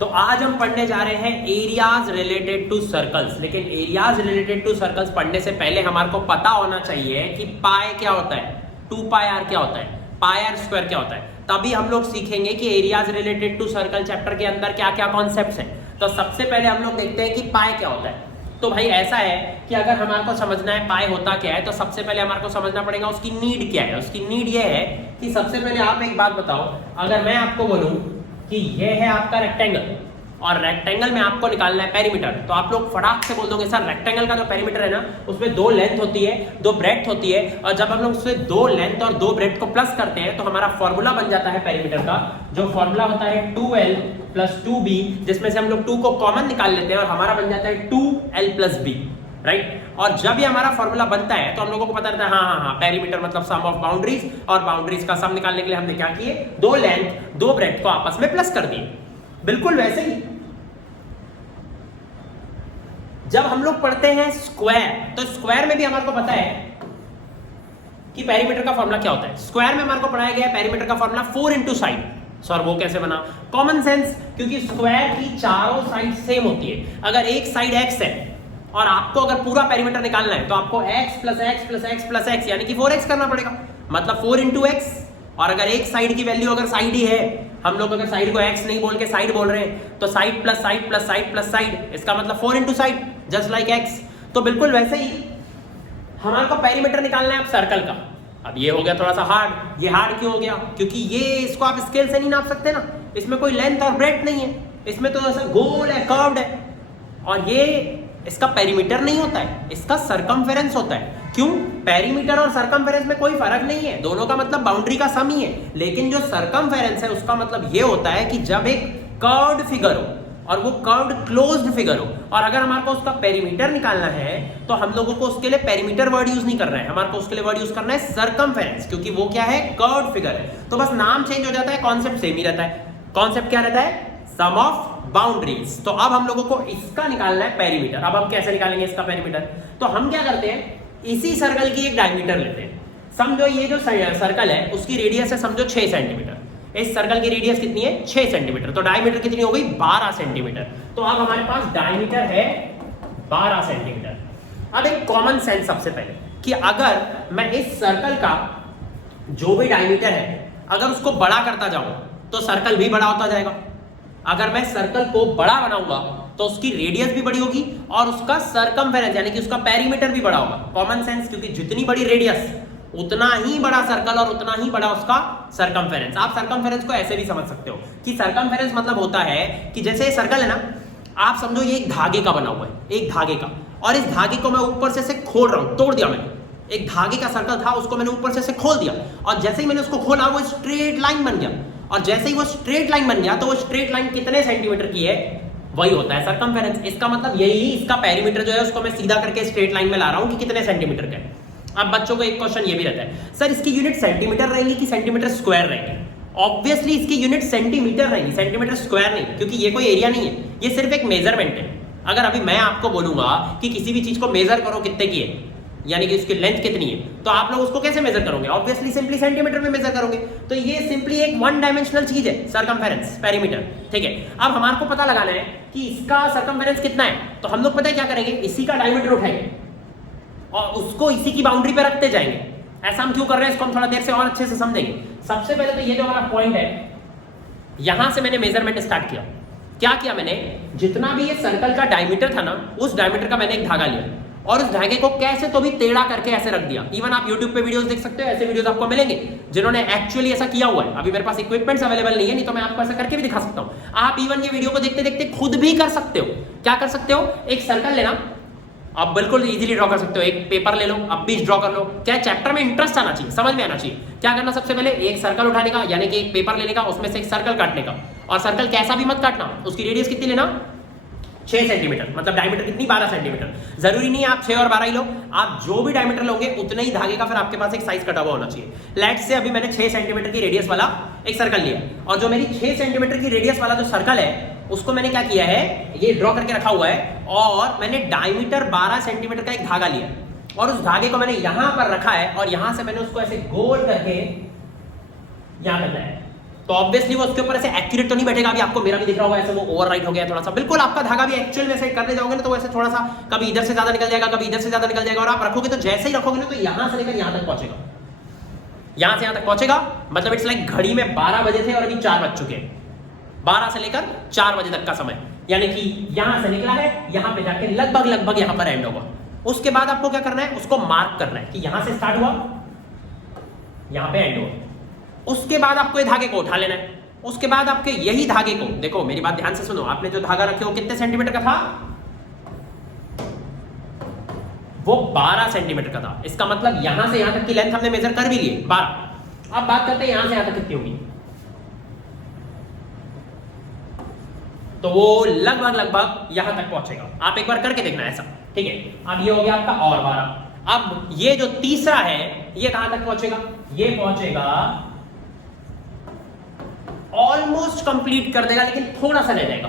तो आज हम पढ़ने जा रहे हैं एरियाज रिलेटेड टू सर्कल्स। लेकिन एरियाज रिलेटेड टू सर्कल्स पढ़ने से पहले हमारे को पता होना चाहिए कि पाई क्या होता है, 2 पाई आर क्या होता है, पाई आर स्क्वायर क्या होता है। तभी हम लोग सीखेंगे कि areas related to circle chapter के अंदर क्या क्या कॉन्सेप्ट्स हैं। तो सबसे पहले हम लोग देखते हैं कि पाई क्या होता है। तो भाई ऐसा है कि अगर हमारे को समझना है पाई होता क्या है, तो सबसे पहले हमारे को समझना पड़ेगा उसकी नीड क्या है। उसकी नीड ये है कि सबसे पहले आप एक बात बताओ, अगर मैं आपको बोलूं कि ये है आपका रेक्टेंगल और रेक्टेंगल में आपको निकालना है पेरीमीटर, तो आप लोग फटाक से बोल दोगे सर रेक्टेंगल का जो पेरीमीटर है ना उसमें 2 लेंथ होती है, 2 ब्रेड्थ होती है, और जब हम लोग उसमें 2 लेंथ और 2 ब्रेड्थ को प्लस करते हैं तो हमारा फॉर्मूला बन जाता है पेरीमीटर का, जो फॉर्मूला होता है 2l + 2b, जिसमें से हम लोग 2 को कॉमन निकाल लेते हैं और हमारा बन जाता है 2l + b, राइट। और जब ये हमारा फॉर्मूला बनता है तो हम लोगों को पता रहता है हाँ पेरीमीटर मतलब सम ऑफ बाउंड्रीज, और बाउंड्रीज का सम निकालने के लिए हमने क्या किए, 2 लेंथ 2 ब्रेड्थ को आपस में प्लस कर दिए। बिल्कुल वैसे ही जब हम लोग पढ़ते हैं स्क्वायर, तो स्क्वायर में भी हमारे को पता है कि पेरीमीटर का फॉर्मूला क्या होता है। स्क्वायर में हमारे को पढ़ाया गया है पेरीमीटर का फॉर्मूला 4 × साइड। सर वो कैसे बना? कॉमन सेंस, क्योंकि स्क्वायर की चारों साइड सेम होती है। अगर एक साइड x है और आपको अगर पूरा पेरीमीटर निकालना है तो आपको x + x + x + x यानी कि 4x करना पड़ेगा, मतलब 4 × x। और अगर एक साइड की वैल्यू अगर साइड ही है, हम लोग अगर साइड को x नहीं बोल के साइड बोल रहे हैं, तो side plus side plus side plus side, इसका मतलब 4 × साइड, जस्ट लाइक x। तो बिल्कुल वैसे ही हमारे को पेरीमीटर निकालना है अब सर्कल का। अब ये हो गया थोड़ा सा हार्ड। ये हार्ड क्यों हो गया? क्योंकि ये इसको आप स्केल से नहीं नाप सकते ना, इसमें कोई लेंथ और ब्रेड्थ नहीं है, इसमें तो ऐसा गोल है, कर्व्ड है, और ये इसका पेरीमीटर नहीं होता है, इसका सर्कमफेरेंस होता है। क्यों? पेरीमीटर और सर्कमफेरेंस में कोई फर्क नहीं है, दोनों का मतलब बाउंड्री का सम ही है। लेकिन जो सर्कमफेरेंस है उसका मतलब ये होता है कि जब एक कर्व्ड फिगर हो और वो कर्व्ड क्लोज्ड फिगर हो, और अगर हमारे को उसका पेरीमीटर निकालना है तो हम लोगों को उसके लिए पेरीमीटर वर्ड यूज नहीं करना है, हमारे को उसके लिए वर्ड यूज करना है सर्कमफेरेंस, क्योंकि वो क्या है, कर्व्ड फिगर है। तो बस नाम चेंज हो जाता है, कॉन्सेप्ट सेम ही रहता है। कॉन्सेप्ट क्या रहता है? सम ऑफ बाउंड्रीज। तो अब हम लोगों को इसका निकालना है पेरीमीटर। अब हम कैसे निकालेंगे इसका पेरीमीटर? तो हम क्या करते हैं, इसी सर्कल की एक डायमीटर लेते हैं। समझो ये जो सर्कल है उसकी रेडियस है समझो 6 सेंटीमीटर। इस सर्कल की रेडियस कितनी है? 6 सेंटीमीटर। तो डायमीटर कितनी हो गई? 12 सेंटीमीटर। तो अब हमारे पास डायमीटर है 12 सेंटीमीटर। अब एक कॉमन सेंस सबसे पहले कि अगर मैं इस सर्कल का जो भी डायमीटर है अगर उसको बड़ा करता जाऊं तो सर्कल भी बड़ा होता जाएगा। अगर मैं सर्कल को बड़ा बनाऊंगा तो उसकी रेडियस भी बड़ी होगी और उसका सर्कमफेरेंस यानी कि उसका पेरीमीटर भी बड़ा होगा। कॉमन सेंस, क्योंकि जितनी बड़ी रेडियस उतना ही बड़ा सर्कल और उतना ही बड़ा उसका सर्कमफेरेंस। आप सर्कमफेरेंस को ऐसे भी समझ सकते हो कि सर्कमफेरेंस मतलब होता है कि जैसे ये सर्कल है ना, आप समझो ये एक धागे का बना हुआ है, एक धागे का, और इस धागे को मैं ऊपर से खोल रहा हूं, तोड़ दिया मैंने। एक धागे का सर्कल था, उसको मैंने ऊपर से खोल दिया, और जैसे ही मैंने उसको खोला वो स्ट्रेट लाइन बन गया, और जैसे ही वो स्ट्रेट लाइन बन गया तो वो स्ट्रेट लाइन कितने सेंटीमीटर की है, वही होता है सर्कमफेरेंस। इसका मतलब यही, इसका पेरीमीटर जो है उसको मैं सीधा करके स्ट्रेट लाइन में ला रहा हूं कि कितने सेंटीमीटर का है। अब बच्चों को एक क्वेश्चन ये भी रहता है, सर इसकी यूनिट सेंटीमीटर रहेंगी कि सेंटीमीटर स्क्वायर रहेंगी? ऑब्वियसली इसकी यूनिट सेंटीमीटर रहेगी, सेंटीमीटर स्क्वायर नहीं, क्योंकि ये कोई एरिया नहीं है, ये सिर्फ एक मेजरमेंट है। अगर अभी मैं आपको बोलूंगा कि किसी भी चीज को मेजर करो कितने की है, यानी कि उसकी लेंथ कितनी है, तो आप लोग उसको कैसे मेजर करोगे? ऑब्वियसली सिंपली सेंटीमीटर में मेजर करोगे। तो ये सिंपली एक 1 डायमेंशनल चीज है, सर्कमफेरेंस, पेरीमीटर, ठीक है। अब हमारे को पता लगाना है कि इसका सर्कमफेरेंस कितना है, तो हम लोग पता है क्या करेंगे, इसी का डायमीटर उठाएंगे और उसको इसी की बाउंड्री पे रखते जाएंगे। ऐसा हम क्यों कर रहे हैं इसको हम थोड़ा देर से और अच्छे से समझेंगे। सबसे पहले तो ये जो हमारा पॉइंट है, यहां से मैंने मेजरमेंट स्टार्ट किया। क्या किया मैंने? जितना भी ये सर्कल का डायमीटर था ना, उस डायमीटर का मैंने एक धागा लिया और उस धागे को कैसे तो भी टेढ़ा करके ऐसे रख दिया। इवन आप YouTube पे वीडियोस देख सकते हो, ऐसे वीडियोस आपको मिलेंगे जिन्होंने एक्चुअली ऐसा किया हुआ है। अभी मेरे पास इक्विपमेंट्स अवेलेबल नहीं है, नहीं तो मैं आपको ऐसा करके भी दिखा सकता हूं। आप इवन ये वीडियो को देखते देखते खुद भी कर सकते हो। क्या कर सकते हो? एक सर्कल लेना, आप बिल्कुल इजीली ड्रॉ कर सकते हो। एक पेपर ले लो, अब भी ड्रॉ कर लो। क्या चैप्टर में इंटरेस्ट आना चाहिए, समझ में आना चाहिए। क्या करना? सबसे पहले एक सर्कल उठाने का, यानी कि एक पेपर लेने का, उसमें से एक सर्कल काटने का, और सर्कल कैसा भी मत काटना, उसकी रेडियस कितनी लेना, 6 सेंटीमीटर, मतलब डायमीटर कितनी, 12 सेंटीमीटर। जरूरी नहीं है आप 6 और 12 ही लो, आप जो भी डायमीटर लोगे उतने ही धागे का फिर आपके पास एक साइज कटा हुआ होना चाहिए। लेट्स से अभी मैंने 6 सेंटीमीटर की रेडियस वाला एक सर्कल लिया, और जो मेरी 6 सेंटीमीटर की रेडियस वाला जो सर्कल है उसको मैंने क्या किया है, ये ड्रॉ करके रखा हुआ है, और मैंने डायमीटर 12 सेंटीमीटर का एक धागा लिया और उस धागे को मैंने यहां पर रखा है, और यहां से मैंने उसको ऐसे गोल करके यहां करना है। तो ऑब्वियसली वो उसके ऊपर ऐसे एक्यूरेट तो नहीं बैठेगा। अभी आपको मेरा भी दिख रहा होगा ऐसे वो ओवरराइट हो गया थोड़ा सा, बिल्कुल आपका धागा भी एक्चुअल में ऐसे करने जाओगे ना तो वैसे थोड़ा सा कभी इधर से ज्यादा निकल जाएगा, कभी इधर से ज्यादा निकल जाएगा, और आप रखोगे तो जैसे ही रखोगे ना तो यहां से लेकर यहां तक पहुंचेगा, यहां से यहां तक पहुंचेगा। मतलब इट्स लाइक घड़ी में 12 बजे थे और अभी 4 बज चुके हैं, 12 से लेकर 4 बजे तक का समय, यानी कि यहां से निकला है, यहां पे जाके लगभग यहां पर एंड होगा। उसके बाद आपको क्या करना है, उसको मार्क करना है कि यहां से स्टार्ट हुआ, यहां पे एंड हुआ। उसके बाद आपको ये धागे को उठा लेना है। उसके बाद आपके यही धागे को, देखो मेरी बात ध्यान से सुनो, आपने जो धागा रखे हो कितने सेंटीमीटर का था, वो 12 सेंटीमीटर का था। इसका मतलब यहां से यहां तक की लेंथ हमने मेजर कर भी लिए 12। अब बात करते हैं यहां से यहां तक कितनी होगी, तो वो लगभग यहां तक पहुंचेगा। आप एक बार करके देखना ऐसा, ठीक है। अब ये हो गया आपका और 12। अब ये जो तीसरा है ये कहां तक पहुंचेगा, ये पहुंचेगा ऑलमोस्ट कंप्लीट कर देगा, लेकिन थोड़ा सा रह जाएगा,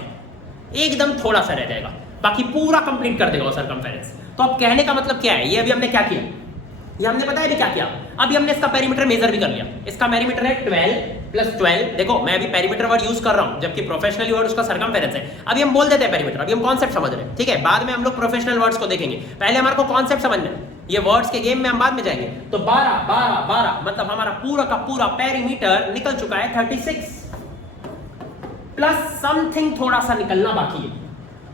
एकदम थोड़ा सा रह जाएगा, बाकी पूरा कंप्लीट कर देगा वो सर्कमफेरेंस। तो अब कहने का मतलब क्या है, ये अभी हमने क्या किया, ये हमने पता है अभी क्या किया, अभी हमने इसका पेरीमीटर मेजर भी कर लिया। इसका पेरीमीटर है 12 + 12। देखो मैं अभी पेरीमीटर वर्ड यूज कर रहा हूं, जबकि प्रोफेशनली वर्ड उसका सर्कमफेरेंस है। अभी हम बोल देते हैं पेरीमीटर, अभी हम कॉन्सेप्ट समझ रहे हैं, ठीक है। बाद में हम लोग प्रोफेशनल वर्ड्स को देखेंगे, पहले हमारे को कॉन्सेप्ट समझना है। ये वर्ड्स के गेम में हम बाद में जाएंगे। तो 12 12 12 मतलब हमारा पूरा का पूरा पेरीमीटर निकल चुका है 36 प्लस समथिंग थोड़ा सा निकलना बाकी है।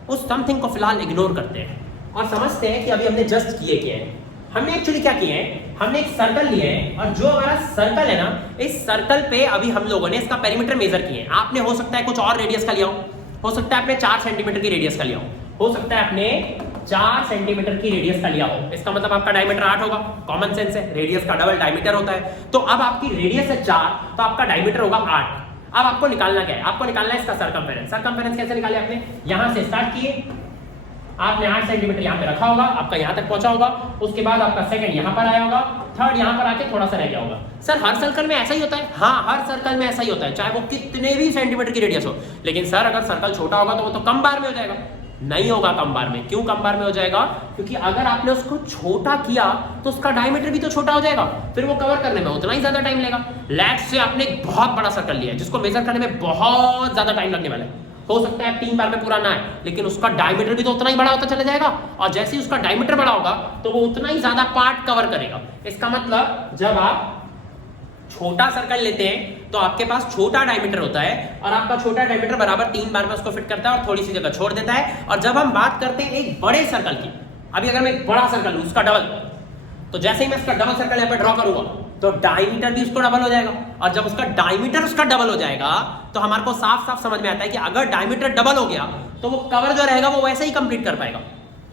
उस समथिंग को फिलहाल इग्नोर करते हैं और समझते हैं कि अभी हमने जस्ट किए क्या है। हमने एक्चुअली क्या किया है, हमने एक सर्कल लिया है और जो हमारा सर्कल है ना, इस सर्कल पे अभी हम लोगों ने इसका पेरीमीटर मेजर किए हैं। आपने हो सकता है कुछ और रेडियस का लिया हो सकता है आपने 4 सेंटीमीटर की रेडियस का लिया हो सकता है आपने 4 सेंटीमीटर की रेडियस का लिया हो। इसका मतलब आपका डायमीटर 8 होगा, कॉमन सेंस है, रेडियस का डबल डायमीटर होता है। तो अब आपकी रेडियस है 4 तो आपका डायमीटर होगा 8। अब आपको निकालना क्या है, आपको निकालना है इसका सर्कमफेरेंस। सर्कमफेरेंस कैसे निकाले आपने, यहां से स्टार्ट किए, आपने 8 सेंटीमीटर यहां पे रखा होगा, आपका यहां तक पहुंचा होगा, उसके बाद आपका सेकंड यहां पर आया होगा, थर्ड यहां पर आके थोड़ा सा रह गया होगा। सर हर सर्कल में ऐसा ही होता है? हाँ, हर सर्कल में ऐसा ही होता है, चाहे वो कितने भी सेंटीमीटर की रेडियस हो। लेकिन सर अगर सर्कल छोटा होगा तो वो तो कम बार में हो जाएगा। नहीं होगा कम बार में। क्यों कम बार में हो जाएगा, क्योंकि अगर आपने उसको छोटा किया तो उसका डायमीटर भी तो छोटा हो जाएगा, फिर वो कवर करने में उतना ही ज्यादा टाइम लेगा। लेट्स से आपने एक बहुत बड़ा सर्कल लिया है जिसको मेजर करने में बहुत ज्यादा टाइम लगने वाला है, हो सकता है 3 बार में पूरा ना है, लेकिन उसका डायमीटर भी तो उतना ही बड़ा होता चला जाएगा, और जैसे ही उसका डायमीटर बड़ा होगा तो वो उतना ही ज्यादा पार्ट कवर करेगा। इसका मतलब जब आप छोटा सर्कल लेते हैं तो आपके पास छोटा डायमीटर होता है और आपका छोटा डायमीटर बराबर 3 बार में उसको फिट करता है और थोड़ी सी जगह छोड़ देता है। और जब हम बात करते हैं एक बड़े सर्कल की, अभी अगर मैं एक बड़ा सर्कल लूं उसका डबल, तो जैसे ही मैं इसका डबल सर्कल यहाँ पे ड्रॉ करूंगा तो डायमीटर भी उसको डबल हो जाएगा, और जब उसका डायमीटर उसका डबल हो जाएगा तो हमारे को साफ साफ समझ में आता है कि अगर डायमीटर डबल हो गया तो वो कवर जो रहेगा वो वैसे ही कंप्लीट कर पाएगा,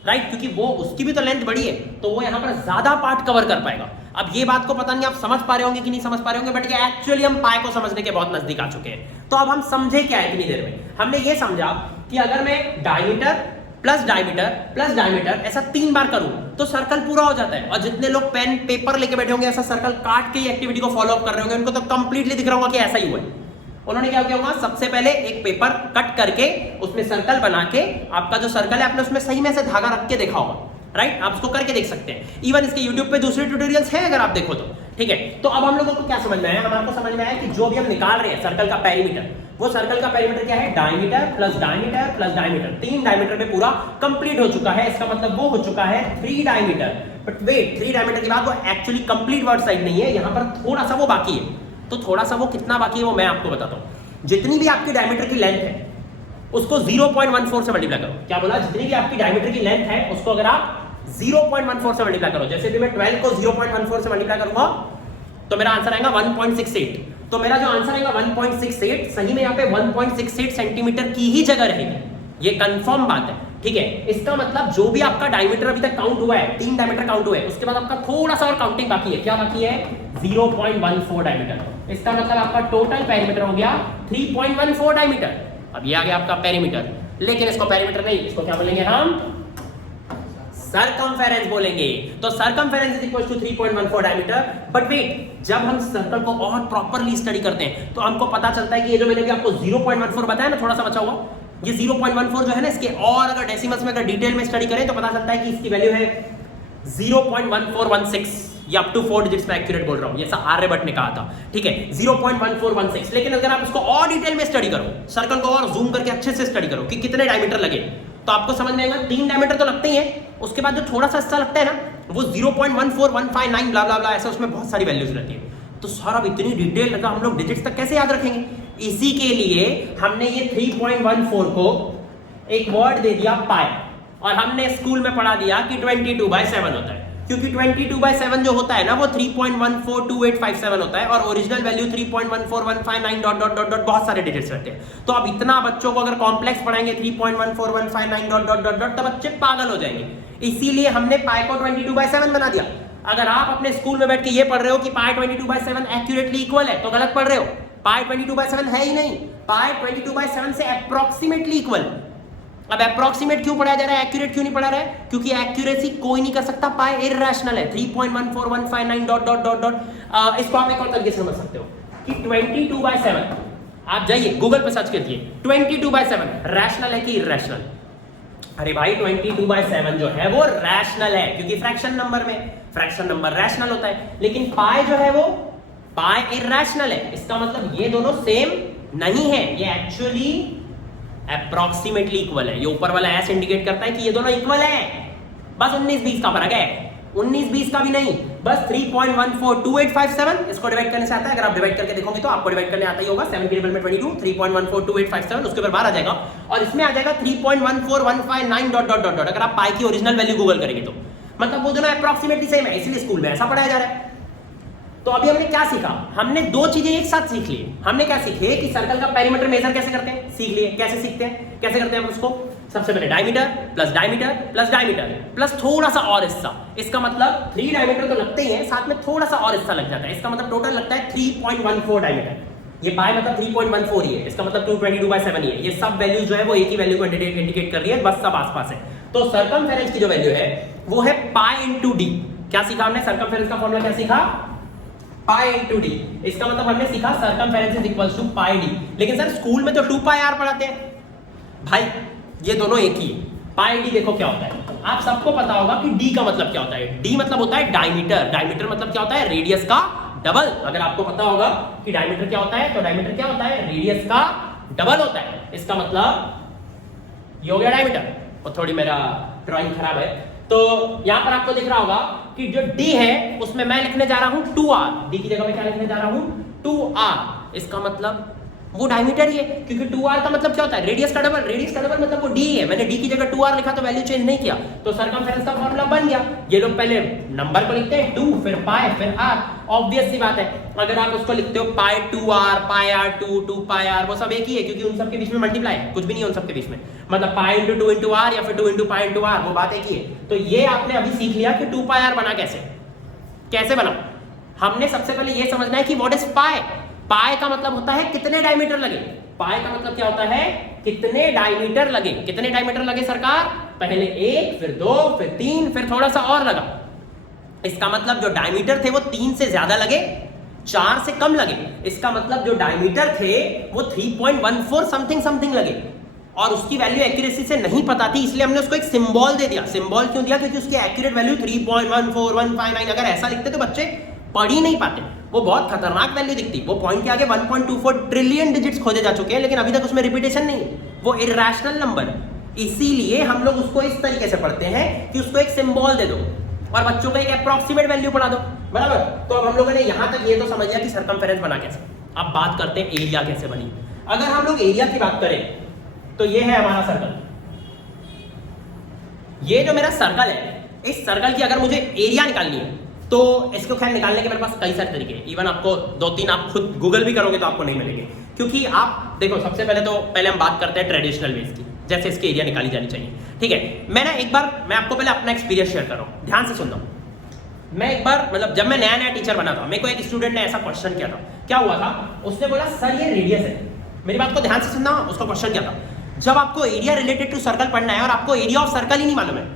राइट, क्योंकि वो उसकी भी तो लेंथ बड़ी है तो वो यहाँ पर ज्यादा पार्ट कवर कर पाएगा। अब ये बात को पता नहीं आप समझ पा रहे होंगे कि नहीं समझ पा रहे होंगे, बट ये एक्चुअली हम पाए को समझने के बहुत नजदीक आ चुके हैं। तो अब हम समझे क्या है इतनी देर में, हमने ये समझा कि अगर मैं diameter plus diameter plus diameter ऐसा 3 बार करूं तो सर्कल पूरा हो जाता है। और जितने लोग पेन पेपर लेके बैठे होंगे ऐसा सर्कल काट के ये एक्टिविटी को फॉलो अप कर रहे होंगे, उनको तो कंप्लीटली दिख रहा होगा कि ऐसा ही हुआ है। उन्होंने क्या किया होगा, सबसे पहले एक पेपर कट करके उसमें सर्कल बना के, आपका जो सर्कल है आपने उसमें सही में से धागा रख के देखा होगा, राइट, आप उसको करके देख सकते हैं। इवन इसके YouTube पे दूसरे ट्यूटोरियल्स हैं अगर आप देखो तो, ठीक है। तो अब हम लोगों को क्या समझ में आया, हमारे समझ में आया कि जो भी हम निकाल रहे हैं सर्कल का पेरीमीटर, वो सर्कल का पेरीमीटर क्या है, diameter plus diameter plus diameter, 3 diameter में पूरा कंप्लीट हो चुका है। इसका मतलब वो हो चुका है 3 डायमीटर। बट वेट, 3 डायमीटर के बाद वो एक्चुअली कंप्लीट वर्ड साइड नहीं है, यहाँ पर थोड़ा सा वो बाकी है। तो थोड़ा सा वो कितना बाकी है वो मैं आपको बताता हूँ। जितनी भी आपकी डायमीटर की लेंथ है उसको 0.14 से मल्टीप्लाई करो। क्या बोला, जितनी भी आपकी डायमीटर की लेंथ है उसको अगर आप 0.14 से मल्टीप्लाई करो, जैसे भी मैं 12 को 0.14 से मल्टीप्लाई करूंगा तो मेरा आंसर आएगा 1.68। तो मेरा जो आंसर आएगा 1.68, सही में यहाँ पे 1.68 सेंटीमीटर की ही जगह रहेगी, ये कंफर्म बात है, ठीक है। इसका मतलब जो भी आपका डायमीटर अभी तक काउंट हुआ है, 3 डायमीटर काउंट हुए, उसके बाद आपका थोड़ा सा और काउंटिंग बाकी है। क्या बाकी है, 0.14 डायमीटर। इसका मतलब आपका टोटल पेरीमीटर हो गया 3.14 डायमीटर। अब ये आ गया आपका पेरीमीटर, लेकिन इसको पेरीमीटर नहीं, इसको क्या बोलेंगे हम, सर्कमफेरेंस बोलेंगे। तो circumference is equal to 3.14 diameter. But wait, जब हम सर्कल को और प्रॉपर्ली स्टडी करते हैं तो हमको पता चलता है कि ये जो मैंने भी आपको 0.14 बताया ना, थोड़ा सा बचा हुआ, ये 0.14 जो है ना, इसके और अगर डेसिमल्स में अगर डिटेल में स्टडी करें तो पता चलता है कि इसकी वैल्यू है 0.1416। ये अप टू 4 डिजिट्स में एक्यूरेट बोल रहा हूं, जैसा आर्यभट्ट ने कहा था, ठीक है 0.1416। लेकिन अगर आप इसको और डिटेल में स्टडी करो, सर्कल को और जूम करके अच्छे से स्टडी करो कि कितने डायमीटर लगे, तो आपको समझ में आएगा 3 डायमीटर तो लगते ही है, उसके बाद जो थोड़ा सा हिस्सा लगता है ना वो 0.14159 ब्ला ब्ला ब्ला, ऐसा उसमें बहुत सारी वैल्यूज रहती है। तो सर अब इतनी डिटेल लगा हम लोग डिजिट्स तक कैसे याद रखेंगे? इसी के लिए हमने ये 3.14 को एक वर्ड दे दिया पाई, और हमने स्कूल में पढ़ा दिया कि 22/7 होता है, क्योंकि 22/7 जो होता है ना वो 3.142857 होता है, और original value 3.14159 dot dot dot dot बहुत सारे डिजिट्स रहते हैं। तो अब इतना बच्चों को अगर कॉम्प्लेक्स पढ़ाएंगे 3.14159 डॉट डॉट डॉट डॉट, तो बच्चे पागल हो जाएंगे। इसीलिए हमने पाई को 22/7 बना दिया। अगर आप अपने स्कूल में बैठ के ये पढ़ रहे हो कि पाई 22/7 एक्यूरेटली इक्वल है, तो गलत पढ़ रहे हो। पाई 22/7 है ही नहीं, पाई 22/7 से अप्रोक्सीमेटली इक्वल। अब अप्रोक्सीमेट क्यों पढ़ाया जा रहा है, एक्यूरेट क्यों नहीं पढ़ा रहा है? क्योंकि एक्यूरेसी कोई नहीं कर सकता, पाई इररेशनल है। 3.14159 डॉट डॉट डॉट डॉट। इसको आप एक और तरीके से समझ सकते हो कि 22/7, आप जाइए गूगल पे सर्च कीजिए 22/7 रैशनल है कि इररेशनल? अरे भाई 22/7 जो है वो रैशनल है, क्योंकि फ्रैक्शन नंबर में फ्रैक्शन नंबर रैशनल होता है, लेकिन पाई जो है वो पाई इररेशनल है। इसका मतलब ये दोनों सेम नहीं है, ये एक्चुअली अप्रोक्सीमेटली इक्वल है। ये ऊपर वाला एस इंडिकेट करता है कि ये दोनों इक्वल है, बस 19-20 का फर्क है, 19-20 का भी नहीं, बस 3.142857। इसको डिवाइड करने से आता है, अगर आप डिवाइड करके देखोगे तो आपको डिवाइड करने आता ही होगा। 7 के टेबल में 22, 3.142857 उसके ऊपर बाहर आ जाएगा, और इसमें आ जाएगा 3.14159 डॉट डॉट डॉट डॉट। अगर आप पाई की ओरिजिनल वैल्यू गूगल करेंगे तो मतलब वो दोनों अप्रोक्सीमेटली सेम है, इसलिए स्कूल में ऐसा पढ़ाया जा रहा है। तो अभी हमने क्या सीखा? हमने दो चीजें एक साथ सीख ली। हमने क्या सीखे कि सर्कल का पेरीमीटर मेजर कैसे करते हैं, सीख लिए। कैसे सीखते हैं, कैसे करते हैं हम उसको? सबसे पहले diameter plus diameter plus diameter plus थोड़ा सा और हिस्सा। इसका मतलब 3 डायमीटर तो लगते ही हैं, साथ में थोड़ा सा और हिस्सा लग जाता है। इसका मतलब टोटल लगता है 3.14 डायमीटर। ये पाई मतलब 3.14 ही है, इसका मतलब 222/7 ही है। ये सब वैल्यू जो है वो एक ही वैल्यू को इंडिकेट कर रही है, बस सब आसपास है। तो सर्कमफेरेंस की जो वैल्यू है वो है पाई इंटू डी। क्या सीखा हमने? सर्कमफेरेंस का फॉर्मूला क्या सीखा? Pi into D. इसका मतलब हमने सीखा circumference is equals to pi D. लेकिन सर स्कूल में तो 2 पाई आर पढ़ाते हैं। भाई ये दोनों एक ही। पाई डी देखो क्या होता है, आप सबको पता होगा कि डी का मतलब क्या होता है। डी मतलब होता है डायमीटर। डायमीटर मतलब क्या होता है? रेडियस का डबल। अगर आपको पता होगा कि डायमीटर क्या होता है, तो डायमीटर क्या होता है? रेडियस का डबल होता है। इसका मतलब ये हो गया डायमीटर। और थोड़ी मेरा ड्राइंग खराब है, तो यहां पर आपको दिख रहा होगा कि जो D है उसमें मैं लिखने जा रहा हूं 2R। D की जगह मैं क्या लिखने जा रहा हूं? 2R। इसका मतलब वो डायमीटर ही है, क्योंकि 2R का मतलब क्या होता है? रेडियस का डबल। रेडियस का डबल मतलब वो D है। मैंने D की जगह 2R लिखा तो वैल्यू चेंज नहीं किया, तो सर्कमफेरेंस का फॉर्मूला बन गया। ये लोग पहले नंबर को लिखते हैं 2, फिर पाई, फिर R। ऑब्वियस सी बात है, अगर आप उसको लिखते हो पाई 2R, पाई R2, 2 पाई R, वो सब एक ही है, क्योंकि उन सब के बीच में मल्टीप्लाई है, कुछ भी नहीं है उन सब के बीच में। मतलब पाई इंटू 2 इंटू R या फिर 2 इंटू पाई इंटू R, वो बात एक ही है। तो ये आपने अभी सीख लिया कि 2 पाई R बना कैसे बना। हमने सबसे पहले ये समझना है कि व्हाट इज पाई। पाई का मतलब होता है कितने डायमीटर लगे। पाई का मतलब क्या होता है? कितने डायमीटर लगे। कितने डायमीटर लगे सरकार? पहले 1, फिर 2, फिर 3, फिर थोड़ा सा और लगा। इसका मतलब जो डायमीटर थे वो 3 से ज्यादा लगे, 4 से कम लगे। इसका मतलब जो डायमीटर थे वो 3.14 समथिंग लगे, और उसकी वैल्यू एक्यूरेसी से नहीं पता थी, इसलिए हमने उसको एक सिंबल दे दिया। सिंबल क्यों दिया? क्योंकि उसकी एक्यूरेट वैल्यू 3.14159। अगर ऐसा लिखते तो बच्चे पढ़ ही नहीं पाते, वो बहुत खतरनाक वैल्यू दिखती। वो पॉइंट के आगे 1.24 ट्रिलियन डिजिट्स खोजे जा चुके हैं, लेकिन अभी तक उसमें रिपीटेशन नहीं है, वो इररेशनल नंबर। इसीलिए हम लोग उसको इस तरीके से पढ़ते हैं कि उसको एक सिंबल दे दो और बच्चों को एक अप्रॉक्सीमेट वैल्यू पढ़ा दो, बराबर। तो अब हम लोगों ने यहां तक ये तो समझ लिया कि सर्कमफेरेंस बना कैसे। अब बात करते हैं एरिया कैसे बनी। अगर हम लोग एरिया की बात करें तो ये है हमारा सर्कल। ये जो मेरा सर्कल है, इस सर्कल की अगर मुझे एरिया निकालनी है तो इसको खैर निकालने के मेरे पास कई सारे तरीके हैं। इवन आपको 2-3 आप खुद गूगल भी करोगे तो आपको नहीं मिलेंगे, क्योंकि आप देखो सबसे पहले हम बात करते हैं ट्रेडिशनल वेज की, जैसे इसकी एरिया निकाली जानी चाहिए। ठीक है, मैं आपको पहले अपना एक्सपीरियंस शेयर कर रहा हूँ, ध्यान से सुनना। मैं एक बार मतलब जब मैं नया टीचर बना था, मेरे को एक स्टूडेंट ने ऐसा क्वेश्चन किया था। क्या हुआ था? उसने बोला सर ये रेडियस है। मेरी बात को ध्यान से सुनना। उसका क्वेश्चन क्या था? जब आपको एरिया रिलेटेड टू सर्कल पढ़ना है और आपको एरिया ऑफ सर्कल ही नहीं मालूम है,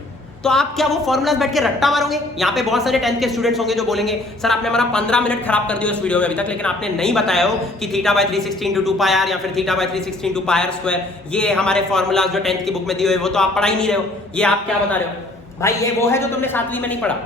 तो आप क्या वो फॉर्मूलाज बैठ के रट्टा मारोगे? यहाँ पे बहुत सारे 10th के स्टूडेंट्स होंगे जो बोलेंगे सर आपने हमारा 15 मिनट खराब कर दिया इस वीडियो में अभी तक, लेकिन आपने नहीं बताया हो कि θ/360 × 2 πr या फिर θ/360 × πr², ये हमारे फॉर्मूलाज जो 10th की बुक में दिए हुए वो तो आप पढ़ा ही नहीं रहे हो। ये आप क्या बता रहे हो? भाई ये वो है जो तुमने 7वीं में नहीं पढ़ा,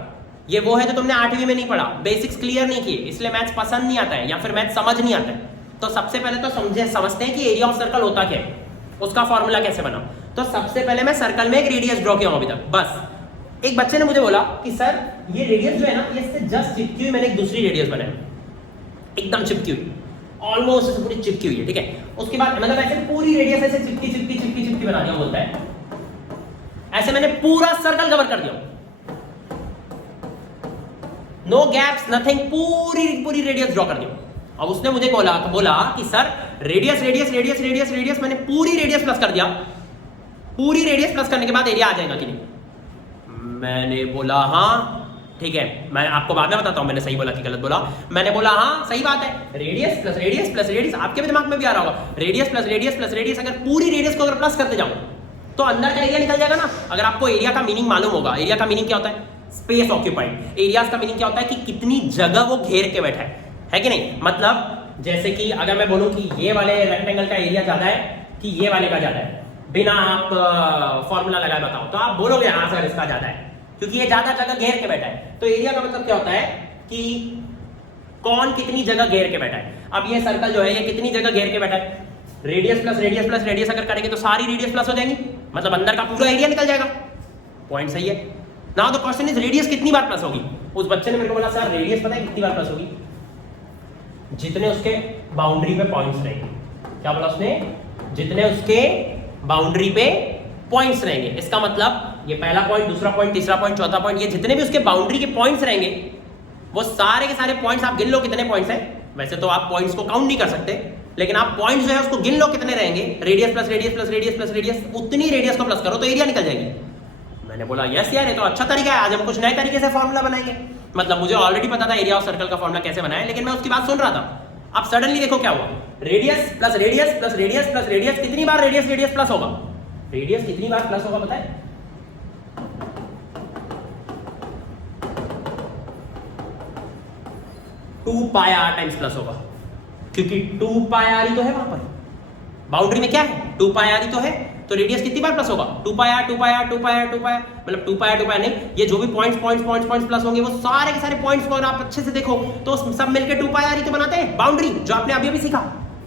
ये वो है जो तुमने 8वीं में नहीं पढ़ा, बेसिक्स क्लियर नहीं किए, इसलिए मैथ्स पसंद नहीं आता है या फिर मैथ्स समझ नहीं आता है। तो सबसे पहले तो समझते हैं कि एरिया ऑफ सर्कल होता क्या है, उसका फॉर्मूला कैसे बना। तो सबसे पहले मैं सर्कल में एक रेडियस ड्रॉ किया हूं अभी तक बस। एक बच्चे ने मुझे बोला कि सर ये रेडियस जो है ना, ये इससे जस्ट चिपकी हुई मैंने एक दूसरी रेडियस बनाई, एकदम चिपकी हुई, ऑलमोस्ट पूरी चिपकी हुई है, ठीक है। उसके बाद मतलब ऐसे पूरी रेडियस ऐसे चिपकी चिपकी चिपकी चिपकी बना दिया बोलता है, ऐसे मैंने पूरा सर्कल कवर कर दिया, नो गैप्स नथिंग, पूरी रेडियस ड्रॉ कर दिया। अब उसने मुझे बोला कि sir radius radius radius radius radius, मैंने पूरी रेडियस प्लस कर दिया, पूरी रेडियस प्लस करने के बाद एरिया आ जाएगा कि नहीं। मैंने बोला हाँ ठीक है, मैं आपको बाद में बताता हूं मैंने सही बोला कि गलत बोला। मैंने बोला हाँ सही बात है, radius plus radius plus radius, आपके भी दिमाग में भी आ रहा होगा, radius plus radius plus radius, अगर पूरी रेडियस को अगर प्लस करते जाओ तो अंदर का एरिया निकल जाएगा ना। अगर आपको एरिया का मीनिंग मालूम होगा, एरिया का मीनिंग क्या होता है, स्पेस ऑक्यूपाइड। एरियाज का मीनिंग क्या होता है कि कितनी जगह वो घेर के बैठा है कि नहीं। मतलब जैसे कि अगर मैं बोलूं कि ये वाले रेक्टेंगल का एरिया ज्यादा है कि ये वाले का ज्यादा है, बिना आप फॉर्मूला लगाए बताओ तो आप बोलोगे हाँ सर इसका ज्यादा है, क्योंकि ये ज्यादा जगह घेर के बैठा है। तो एरिया का मतलब क्या होता है कि कौन कितनी जगह घेर के बैठा है। अब ये सर्कल जो है ये कितनी जगह घेर के बैठा है, radius plus radius plus radius अगर करेंगे तो सारी रेडियस प्लस हो जाएंगी, मतलब अंदर का पूरा एरिया निकल जाएगा। पॉइंट सही है। Now the question is radius कितनी बार प्लस होगी। उस बच्चे ने मेरे को बोला सर रेडियस पता है कितनी बार प्लस होगी, जितने उसके बाउंड्री पे पॉइंट्स रहेंगे। क्या बोला उसने, जितने उसके बाउंड्री पे पॉइंट्स रहेंगे। इसका मतलब ये पहला पॉइंट, दूसरा पॉइंट, तीसरा पॉइंट, चौथा पॉइंट, ये जितने भी उसके बाउंड्री के पॉइंट्स रहेंगे वो सारे के सारे पॉइंट्स आप गिन लो कितने पॉइंट्स हैं। वैसे तो आप पॉइंट्स को काउंट नहीं कर सकते, लेकिन आप पॉइंट्स जो है उसको गिन लो कितने रहेंगे। Radius plus radius plus radius plus radius, उतनी रेडियस को प्लस करो तो एरिया निकल जाएगी। मैंने बोला यस यार ये तो अच्छा तरीका है, आज हम कुछ नए तरीके से फॉर्मूला बनाएंगे। मतलब मुझे ऑलरेडी पता था एरिया ऑफ सर्कल का फॉर्मूला कैसे बनाए, लेकिन मैं उसकी बात सुन रहा था। अब सडनली देखो क्या हुआ, radius plus radius plus radius plus radius, कितनी बार रेडियस रेडियस प्लस होगा, रेडियस कितनी बार प्लस होगा बताए, 2 पाई r टाइम्स प्लस होगा, क्योंकि 2 पाई r ही तो है वहां पर बाउंड्री में, क्या है 2 पाई r ही तो है। तो रेडियस कितनी बार प्लस होगा, 2 पाई r 2 पाई r 2 पाई r 2 पाई, मतलब 2 पाई r 2 पाई नहीं, ये जो भी पॉइंट्स प्लस होंगे वो सारे के सारे पॉइंट्स को अगर आप अच्छे से देखो तो सब मिलकर 2 पाई r ही तो बनाते हैं बाउंड्री, जो आपने अभी अभी सीखा।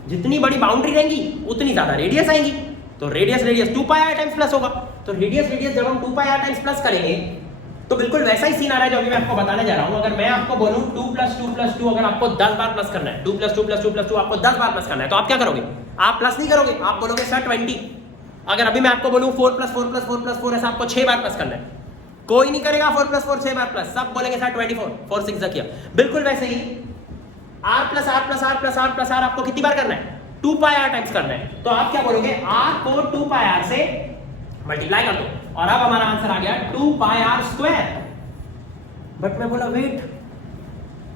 जितनी बड़ी बाउंड्री रहेंगी उतनी ज्यादा रेडियस आएंगी, तो रेडियस रेडियस 2 पाई r टाइम्स प्लस होगा। तो रेडियस रेडियस जब हम 2 पाई r टाइम्स प्लस करेंगे तो बिल्कुल वैसा ही सीन आ रहा है जो अभी मैं आपको बताने जा रहा हूं। अगर मैं आपको बोलूं 2 + 2 + 2 अगर आपको 10 बार प्लस करना है, 2 + 2 + 2 + 2 आपको 10 बार प्लस करना है, तो आप क्या करोगे, आप प्लस नहीं करोगे, आप बोलोगे सर 20। अगर अभी मैं आपको बोलूं 4 + 4 + 4 + 4 ऐसा आपको 6 बार प्लस करना है, कोई नहीं करेगा 4 + 4 6 बार प्लस, सब बोलेंगे सर 24, 4 6 किया। बिल्कुल वैसे ही r + r + r + r + r आपको कितनी बार करना है, 2 पाई r टाइम्स करना है। तो आप क्या बोलोगे, r को 2 पाई r से मल्टीप्लाई कर दो और अब हमारा आंसर आ गया 2 पाई r स्क्वायर। बट मैं बोला वेट,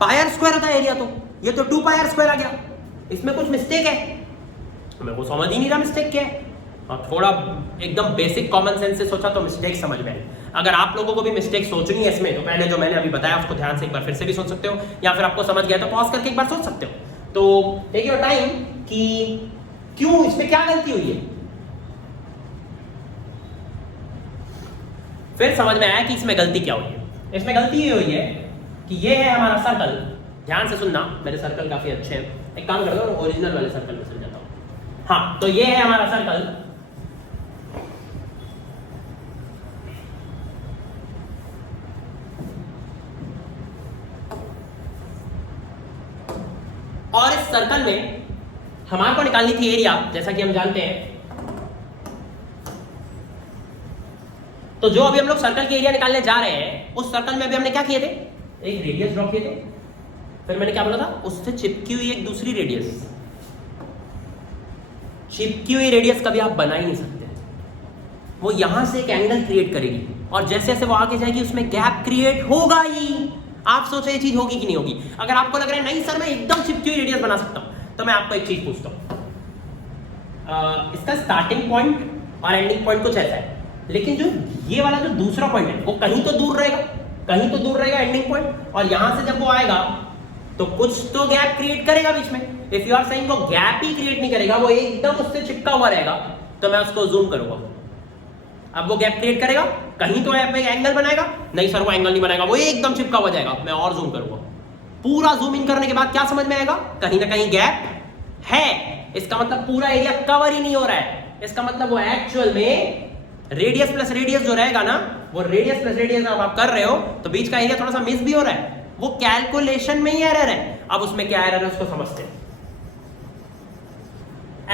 पाई r स्क्वायर होता है एरिया, तो ये तो 2 पाई r स्क्वायर आ गया, इसमें कुछ मिस्टेक है। मेरे को समझ ही नहीं रहा मिस्टेक क्या है, और थोड़ा एकदम बेसिक कॉमन सेंस से सोचा तो मिस्टेक समझ में आई। अगर आप लोगों को भी मिस्टेक सोचनी है इसमें, तो पहले जो मैंने अभी बताया उसको ध्यान से एक बार फिर से भी सोच सकते हो, या फिर आपको समझ गया तो पॉज करके एक बार सोच सकते हो। तो टेक योर टाइम कि क्यों इसमें क्या गलती हुई है। फिर समझ में आया कि इसमें गलती क्या हुई है। इसमें गलती ये हुई है कि ये है हमारा सर्कल, ध्यान से सुनना, मेरे सर्कल काफी अच्छे हैं, एक काम कर दो ओरिजिनल वाले सर्कल में चल जाता हूं। हाँ, तो ये है हमारा सर्कल, और इस सर्कल में हमारे को निकालनी थी एरिया, जैसा कि हम जानते हैं। तो जो अभी हम लोग सर्कल की एरिया निकालने जा रहे हैं, उस सर्कल में अभी हमने क्या किए थे, एक रेडियस ड्रॉ किए थे, फिर मैंने क्या बोला था, उससे चिपकी हुई एक दूसरी रेडियस। चिपकी हुई रेडियस कभी आप बना ही नहीं सकते, वो यहां से एक एंगल क्रिएट करेगी, और जैसे जैसे वो आगे जाएगी उसमें गैप क्रिएट होगा ही। आप सोचो ये चीज होगी कि नहीं होगी। अगर आपको लग रहा है नहीं सर मैं एकदम चिपकी हुई रेडियस बना सकता हूं, तो मैं आपको एक चीज पूछता हूं, इसका स्टार्टिंग पॉइंट और एंडिंग पॉइंट कुछ ऐसा है, लेकिन जो ये वाला जो दूसरा पॉइंट है वो कहीं तो दूर रहेगा, कहीं तो दूर रहेगा एंडिंग पॉइंट, और यहां से जब वो आएगा तो कुछ तो गैप क्रिएट करेगा बीच में। इफ यू आर सेइंग वो गैप ही क्रिएट नहीं करेगा, वो एकदम उससे चिपका हुआ रहेगा, तो मैं उसको जूम करूंगा। अब वो गैप क्रिएट करेगा, कहीं तो एंगल बनाएगा, नहीं सर वो एंगल नहीं बनाएगा, वो एकदम चिपका हुआ जाएगा। मैं और जूम करूंगा, पूरा जूम इन करने के बाद क्या समझ में आएगा, कहीं ना कहीं गैप है। इसका मतलब पूरा एरिया कवर ही नहीं हो रहा है, इसका मतलब वो एक्चुअल में रेडियस प्लस रेडियस जो रहेगा ना, वो रेडियस प्लस रेडियस जब आप कर रहे हो तो बीच का एरिया थोड़ा सा मिस भी हो रहा है, वो कैलकुलेशन में ही एरर है। अब उसमें क्या एरर है उसको समझते हैं।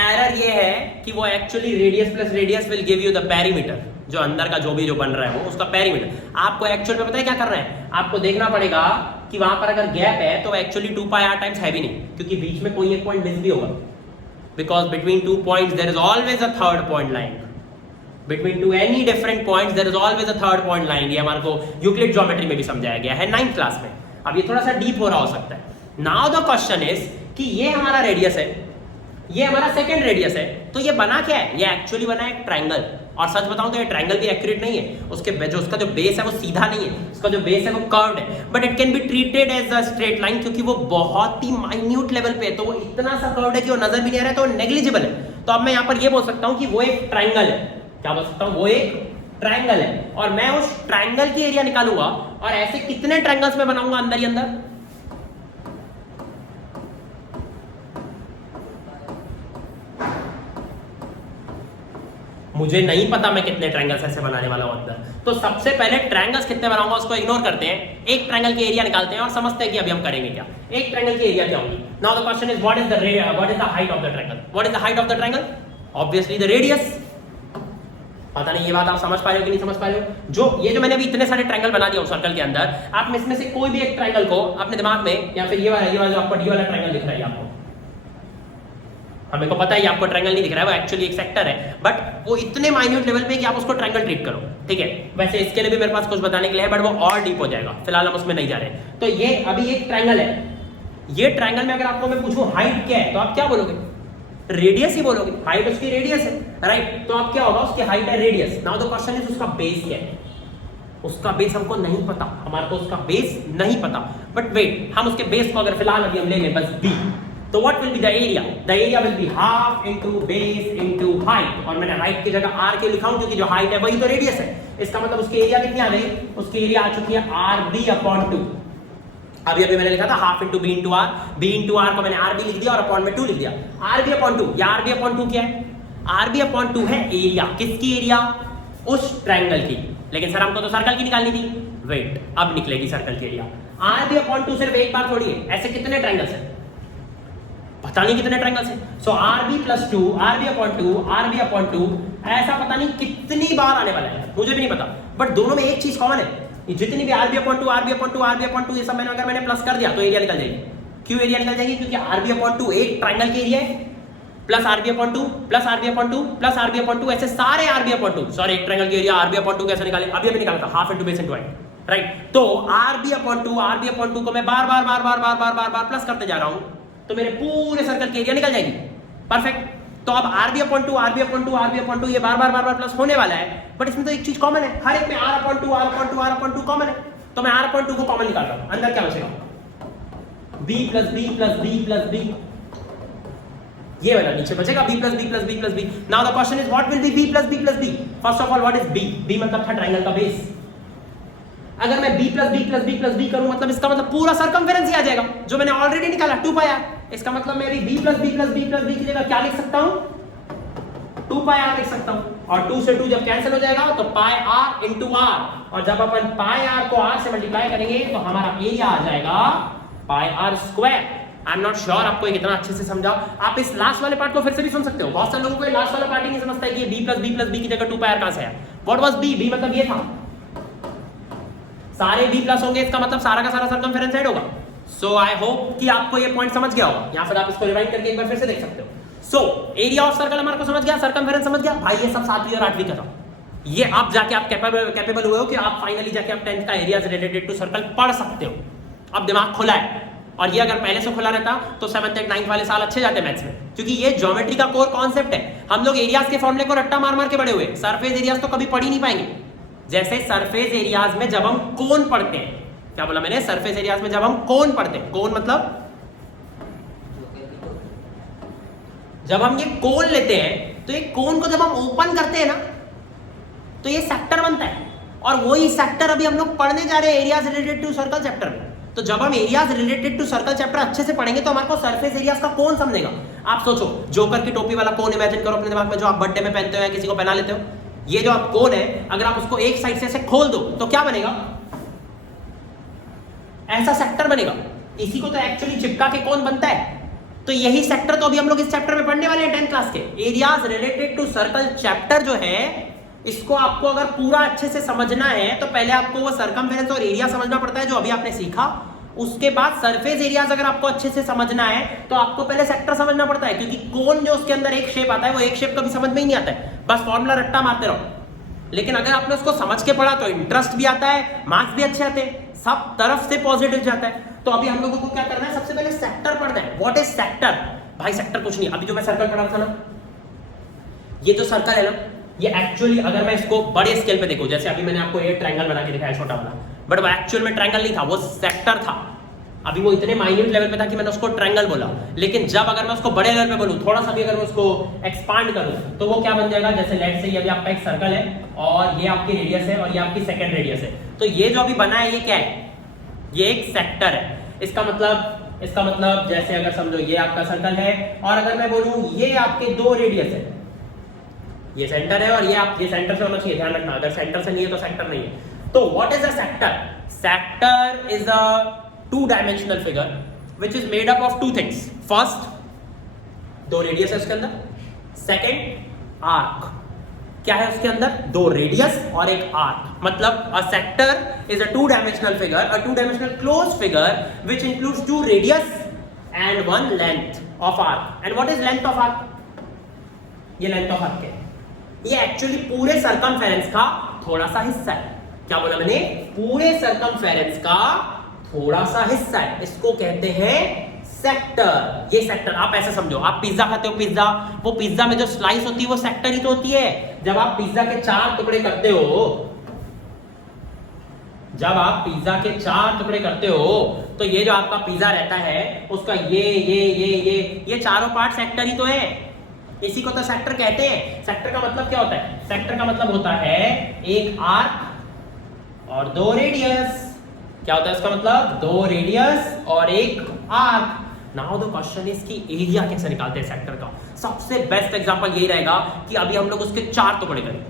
एरर ये है कि वो actually radius plus radius will give you the perimeter, जो अंदर का जो भी जो बन रहा है वो उसका पेरीमीटर। आपको एक्चुअल में पता है क्या कर रहे हैं, आपको देखना पड़ेगा कि वहां पर अगर गैप है तो एक्चुअली 2πr टाइम्स है भी नहीं, क्योंकि बीच में कोई एक पॉइंट मिस भी होगा, because between two points there is always a third point line, between two any different points there is always a third point line. ये हमारे को यूक्लिड ज्योमेट्री में भी समझाया गया है 9th क्लास में। अब ये थोड़ा सा डीप हो रहा हो सकता है। नाउ द क्वेश्चन इज कि ये हमारा रेडियस है, ये हमारा सेकंड रेडियस है, तो ये बना क्या है, ये एक्चुअली बना है एक ट्रायंगल। और सच बताऊं तो ये ट्रायंगल भी एक्यूरेट नहीं है, उसका जो बेस है वो सीधा नहीं है, उसका जो बेस है वो कर्व्ड है, but it can be treated as a straight line, क्योंकि वो बहुत ही माइन्यूट लेवल पे है, तो वो इतना सा कर्व्ड है कि वो नजर भी नहीं आ रहा है, तो नेग्लिजिबल है। तो अब मैं यहाँ पर ये बोल सकता हूँ कि वो एक ट्रायंगल है। क्या बोल सकता हूँ, वो एक ट्रायंगल है, और मैं उस ट्रायंगल की एरिया निकालूंगा, और ऐसे कितने ट्रायंगल्स में बनाऊंगा अंदर ही अंदर, मुझे नहीं पता मैं कितने ट्रायंगल्स ऐसे बनाने वाला हूं अंदर। तो सबसे पहले ट्रायंगल्स कितने बनाऊंगा उसको इग्नोर करते हैं, एक ट्रायंगल की एरिया निकालते हैं और समझते हैं कि अभी हम करेंगे क्या। एक ट्रायंगल की एरिया क्या होगी। Now the question is what is the height of the triangle, what is the height of the triangle, obviously the radius. पता नहीं ये बात आप समझ पा रहे हो कि नहीं समझ पा रहे हो। जो मैंने अभी इतने सारे ट्रायंगल बना दिया हूं सर्कल के अंदर, आप में इसमें से कोई भी एक ट्रायंगल को अपने दिमाग में, या फिर ये वाला जो आपको डी वाला ट्रायंगल दिख रहा है आपको, हमें को पता है आपको ट्रायंगल नहीं दिख रहा है, वो एक्चुअली एक सेक्टर है, बट वो इतने माइन्यूट लेवल पे कि आप उसको ट्रायंगल ट्रीट करो, ठीक है। वैसे इसके लिए भी मेरे पास कुछ बताने के लिए है, बट वो और डीप हो जाएगा, फिलहाल हम उसमें नहीं जा रहे। तो ये अभी एक ट्रायंगल है, ये ट्रायंगल में अगर आपको मैं पूछूं हाइट क्या है, तो आप क्या बोलोगे, रेडियस ही बोलोगे, हाइट उसकी रेडियस है, राइट। तो आप क्या होगा, उसकी हाइट है radius. Now the question is उसका बेस क्या है, उसका बेस हमको नहीं पता, हमारे को उसका बेस नहीं पता, बट वेट, हम उसके बेस को अगर फिलहाल अभी हम ले लें बस b, तो what will be the area? The area will be half into base into height, और मैंने height की जगह r के लिखा हूं क्योंकि जो height है वही तो रेडियस है। इसका मतलब उसकी एरिया कितनी आ गई, उसकी एरिया आ चुकी है rb/2। अभी मैंने लिखा था half into b into r, b into r को मैंने rb लिख दिया और अपॉन में 2 लिख दिया, rb/2। या rb/2 क्या है, rb/2 है एरिया, किसकी एरिया, उस ट्रायंगल की। लेकिन सर हमको तो सर्कल की निकालनी थी, वेट अब निकलेगी सर्कल की एरिया। rb/2 सिर्फ एक बार थोड़ी है, ऐसे कितने ट्रायंगल्स हैं, पता नहीं कितने ट्रायंगल्स हैं। सो rb+2 rb/2 rb/2 ऐसा पता नहीं कितनी बार आने वाला है, मुझे भी नहीं पता, बट दोनों में एक चीज कॉमन है, जितनी भी rb/2 rb/2 rb/2 ये सब अगर मैंने प्लस कर दिया तो एरिया निकल जाएगी। क्यों एरिया निकल जाएगी, क्योंकि rb/2 एक ट्रायंगल की एरिया है, plus rb/2 plus rb/2 plus rb/2 ऐसे सारे rb/2। सॉरी, एक ट्रायंगल की एरिया rb/2 कैसे निकाले, अभी निकाला था, half into base into height, right. तो rb/2 को मैं बार बार प्लस करते जा रहा हूं, तो मेरे पूरे सर्कल की एरिया निकल जाएगी, परफेक्ट। तो अब rb/2 ये बार प्लस होने वाला है, बट इसमें तो एक चीज कॉमन है, हर एक में r/2 कॉमन है, तो मैं r/2 को कॉमन निकाल रहा हूं, अंदर क्या बचेगा, b plus b plus b plus b, ये वाला नीचे बचेगा b plus b plus b plus b। Now the question is what will be b plus b plus b। First of all what is b मतलब था triangle का base. अगर मैं b plus b plus b plus b करूं, मतलब इसका मतलब पूरा सर्कमफेरेंस ही आ जाएगा, जो मैंने ऑलरेडी निकाला 2πr। इसका मतलब मैं अभी b plus b plus b plus b की जगह क्या लिख सकता हूं, 2πr लिख सकता हूं, और 2 से 2 जब कैंसिल हो जाएगा तो πr into r, और जब अपन πr को r से मल्टीप्लाई करेंगे तो हमारा एरिया आ जाएगा πr²। I am not sure आपको ये कितना अच्छे से समझा। आप इस लास्ट वाले पार्ट को फिर से भी सुन सकते हो, बहुत सारे लोगों को ये लास्ट वाला पार्ट ही नहीं समझता है कि b प्लस b की जगह 2πr कहां से आया। व्हाट वाज b मतलब ये था, सारे b प्लस होंगे, इसका मतलब सारा का सारा सर्कमफेरेंस ऐड होगा। सो आई होप कि आपको ये पॉइंट समझ गया होगा, या फिर आप इसको रिवाइंड करके एक बार फिर से देख सकते हो। सो एरिया ऑफ सर्कल हमारे को समझ गया, सर्कमफेरेंस समझ गया, भाई ये सब 7वीं और 8वीं का था। ये आप जाके आप कैपेबल हुए हो कि आप फाइनली जाके आप 10th का एरियाज रिलेटेड टू सर्कल पढ़ सकते हो। अब दिमाग खुला है, और ये अगर पहले से खुला रहता तो 7th और 9th वाले साल अच्छे जाते मैथ्स में, क्योंकि ये ज्योमेट्री का कोर कॉन्सेप्ट है। हम लोग एरियाज के फॉर्मूले को रट्टा मार मार के बड़े हुए, सरफेस एरियाज तो कभी पढ़ ही नहीं पाएंगे। जैसे सरफेस एरियाज में जब हम कोण पढ़ते हैं, क्या बोला मैंने, सरफेस एरियाज में जब हम कोण पढ़ते हैं, कोण मतलब जब हम ये कोण लेते हैं, तो ये कोण को जब हम ओपन करते हैं ना, तो ये सेक्टर बनता है, और वही सेक्टर अभी हम लोग पढ़ने जा रहे हैं areas related to circle chapter में। तो जब हम areas related to circle chapter अच्छे से पढ़ेंगे तो हमारे को सरफेस एरियाज का कौन समझेगा। आप सोचो, जोकर की टोपी वाला कोन इमेजिन करो अपने दिमाग में, जो आप बर्थडे में पहनते हो या किसी को पहना लेते हो। ये जो आप कोन है, अगर आप उसको एक साइड से ऐसे खोल दो तो क्या बनेगा, ऐसा सेक्टर बनेगा। इसी को तो एक्चुअली चिपका के कोन बनता है। तो यही सेक्टर तो अभी हम लोग इस चैप्टर में पढ़ने वाले हैं 10th क्लास के areas related to circle chapter जो है। इसको आपको अगर पूरा अच्छे से समझना है तो पहले आपको वो सरकमफेरेंस और एरिया समझना पड़ता है जो अभी आपने सीखा। उसके बाद सरफेस एरियाज अगर आपको अच्छे से समझना है तो आपको पहले सेक्टर समझना पड़ता है, क्योंकि कोन जो उसके अंदर एक शेप आता है वो एक शेप कभी समझ में ही नहीं आता है, बस फॉर्मूला रट्टा मारते रहो। लेकिन अगर आपने उसको समझ के पढ़ा तो इंटरेस्ट भी आता है, मार्क्स भी अच्छे आते हैं, सब तरफ से पॉजिटिव जाता है। तो अभी हम लोगों को क्या करना है, सबसे पहले सेक्टर पढ़ना है। What is sector? भाई सेक्टर कुछ नहीं, अभी जो मैं सर्कल पढ़ा था ना, ये जो सर्कल है ना, ये एक्चुअली अगर मैं इसको बड़े स्केल पे देखूं, जैसे अभी मैंने आपको ये ट्रायंगल बना के दिखाया छोटा वाला, बट वो एक्चुअल में ट्रायंगल नहीं था, वो सेक्टर था। अभी वो इतने माइन्यूट लेवल पे था कि मैंने उसको ट्रायंगल बोला। लेकिन जब अगर मैं उसको बड़े लेवल पे बोलूं, थोड़ा सा भी अगर मैं उसको एक्सपांड करूं, तो वो क्या बन जाएगा, जैसे लेट से ये अभी आपका एक सर्कल है और ये आपकी रेडियस है और ये आपकी सेकंड रेडियस है। तो ये जो अभी बना है ये क्या है, ये एक सेक्टर है। इसका मतलब जैसे अगर समझो ये आपका सर्कल है और अगर मैं बोलूं ये आपके दो रेडियस है, ये सेंटर है और ये सेंटर से होना चाहिए, ध्यान रखना, अगर सेंटर से नहीं है तो सेक्टर नहीं है। तो what is a sector? Sector is a two dimensional figure which is made up of two things. First, दो रेडियस है उसके अंदर। Second, arc. क्या है उसके अंदर? दो रेडियस और एक आर्क। मतलब a sector is a two dimensional figure, a two dimensional closed figure which includes two radius and one length of arc. And what is length of arc? ये length of arc है, ये actually पूरे circumference का थोड़ा सा हिस्सा है। क्या बोला मैंने? पूरे सरकमफेरेंस का थोड़ा सा हिस्सा है, इसको कहते हैं सेक्टर। ये सेक्टर आप ऐसे समझो, आप पिज्जा खाते हो, पिज्जा, वो पिज्जा में जो स्लाइस होती है वो सेक्टर ही तो होती है। जब आप पिज्जा के 4 टुकड़े करते हो, जब आप पिज्जा के 4 टुकड़े करते हो तो ये जो आपका पिज्जा रहता है उसका ये चारों पार्ट सेक्टर ही तो है। इसी को तो सेक्टर कहते हैं। सेक्टर का मतलब क्या होता है? सेक्टर का मतलब होता है एक आर्क और दो रेडियस। क्या होता है इसका मतलब? दो रेडियस और एक arc. Now the question is कि एरिया कैसे निकालते हैं सेक्टर का। सबसे बेस्ट एग्जांपल यही रहेगा कि अभी हम लोग उसके 4 टुकड़े करें।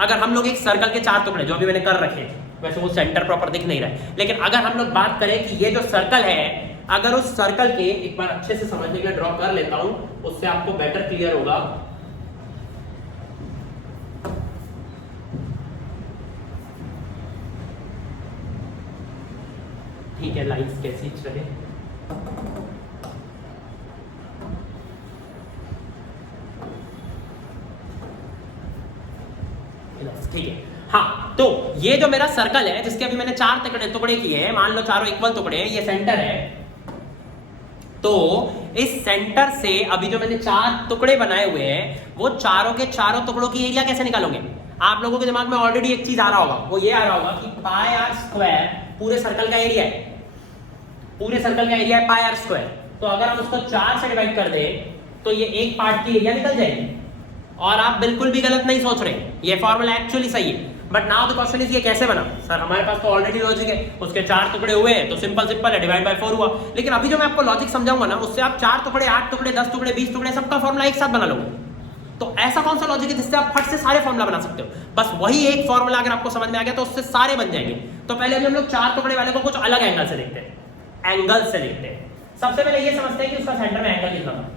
अगर हम लोग एक सर्कल के 4 टुकड़े, जो अभी मैंने कर रखे हैं, वैसे वो सेंटर प्रॉपर दिख नहीं रहा है, लेकिन अगर हम लोग बात करें कि ये जो सर्कल है, अगर उस सर्कल के एक बार अच्छे से समझने के लिए ड्रॉ कर लेता हूं, उससे आपको बेटर क्लियर होगा। ठीक है, लाइन्स कैसी रहे। ठीक है, हाँ, तो ये जो मेरा सर्कल है जिसके अभी मैंने 4 टुकड़े किए हैं, मान लो चारों इक्वल टुकड़े हैं, ये सेंटर है। तो इस सेंटर से अभी जो मैंने 4 टुकड़े बनाए हुए हैं, वो चारों के चारों टुकड़ों की एरिया कैसे निकालोगे? आप लोगों के दिमाग में ऑलरेडी एक चीज आ रहा होगा, वो ये आ रहा होगा कि पाई आर स्क्वायर पूरे सर्कल का एरिया है। पूरे सर्कल का एरिया है पाई आर स्क्वायर। तो अगर हम उसको 4 से डिवाइड कर दें तो ये एक पार्ट की एरिया निकल जाएगी। और आप बिल्कुल भी गलत नहीं सोच रहे, ये फॉर्मूला एक्चुअली सही है। But now the question is ये कैसे बना? सर हमारे पास तो ऑलरेडी लॉजिक है, उसके 4 टुकड़े हुए तो सिंपल है, डिवाइड बाय 4 हुआ। लेकिन अभी जो मैं आपको लॉजिक समझाऊंगा ना, उससे आप 4 टुकड़े, 8 टुकड़े, 10 टुकड़े, 20 टुकड़े सबका फॉर्मूला एक साथ बना लोगे। तो ऐसा कौन सा लॉजिक है जिससे आप फट से सारे फॉर्मूला बना सकते हो? बस वही एक फॉर्मूला अगर आपको समझ में आ गया तो उससे सारे बन जाएंगे। तो पहले अभी हम लोग 4 टुकड़े वाले को कुछ अलग एंगल से देखते हैं, एंगल से देखते हैं। सबसे पहले ये समझते हैं कि उसका सेंटर में एंगल कितना था।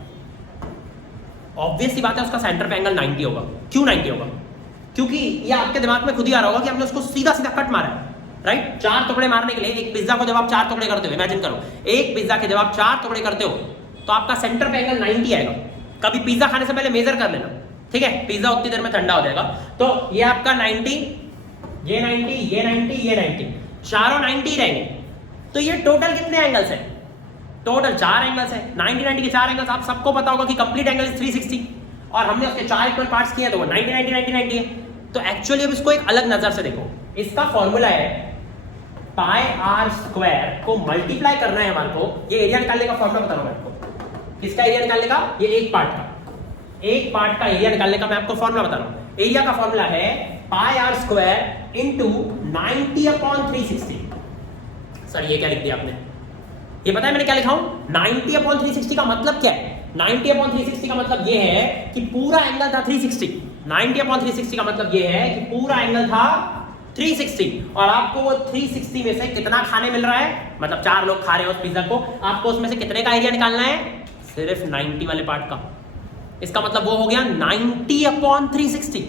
ऑब्वियस सी बात है, उसका सेंटर पे एंगल 90 होगा। क्यों 90 होगा? क्योंकि ये आपके दिमाग में खुद ही आ रहा होगा कि हमने उसको सीधा सीधा कट मारा है, राइट? 4 टुकड़े मारने के लिए एक पिज्जा को जब आप 4 टुकड़े करते हो, इमेजिन करो एक पिज्जा के जब आप 4 टुकड़े करते हो तो आपका सेंटर पे एंगल 90 आएगा। कभी पिज्जा खाने से पहले मेजर कर लेना, ठीक है? पिज्जा उतनी देर में ठंडा हो जाएगा। तो ये आपका 90, ये 90, ये 90, ये 90, चारों 90 रहेंगे। तो ये टोटल कितने एंगल्स है? टोटल 4 एंगल्स है। 90 के 4 एंगल्स आप सबको पता होगा कि कंप्लीट एंगल इज 360 और हमने उसके 4 इक्वल पार्ट्स किए तो वो 90 90 90 90 है। तो एक्चुअली अब इसको एक अलग नजर से देखो। इसका फॉर्मूला है पाई आर स्क्वायर को मल्टीप्लाई करना है हमारे को। ये एरिया निकालने का फॉर्मूला बता रहा हूं मैं आपको। किसका एरिया निकालने का? ये एक पार्ट का एरिया निकालने का मैं आपको फॉर्मूला बता रहा हूं। एरिया का फॉर्मूला है पाई आर स्क्वायर इंटू 90/360। सर ये क्या लिख दिया आपने? ये पता है मैंने क्या लिखा हूं? 90/360 का मतलब क्या है? 90/360 का मतलब ये है कि पूरा एंगल था 360। 90/360 का मतलब ये है कि पूरा एंगल था 360 और आपको वो 360 में से कितना खाने मिल रहा है? मतलब 4 लोग खा रहे हो उस पिज्जा को, आपको उसमें से कितने का एरिया निकालना है? सिर्फ 90 वाले पार्ट का। इसका मतलब वो हो गया 90/360।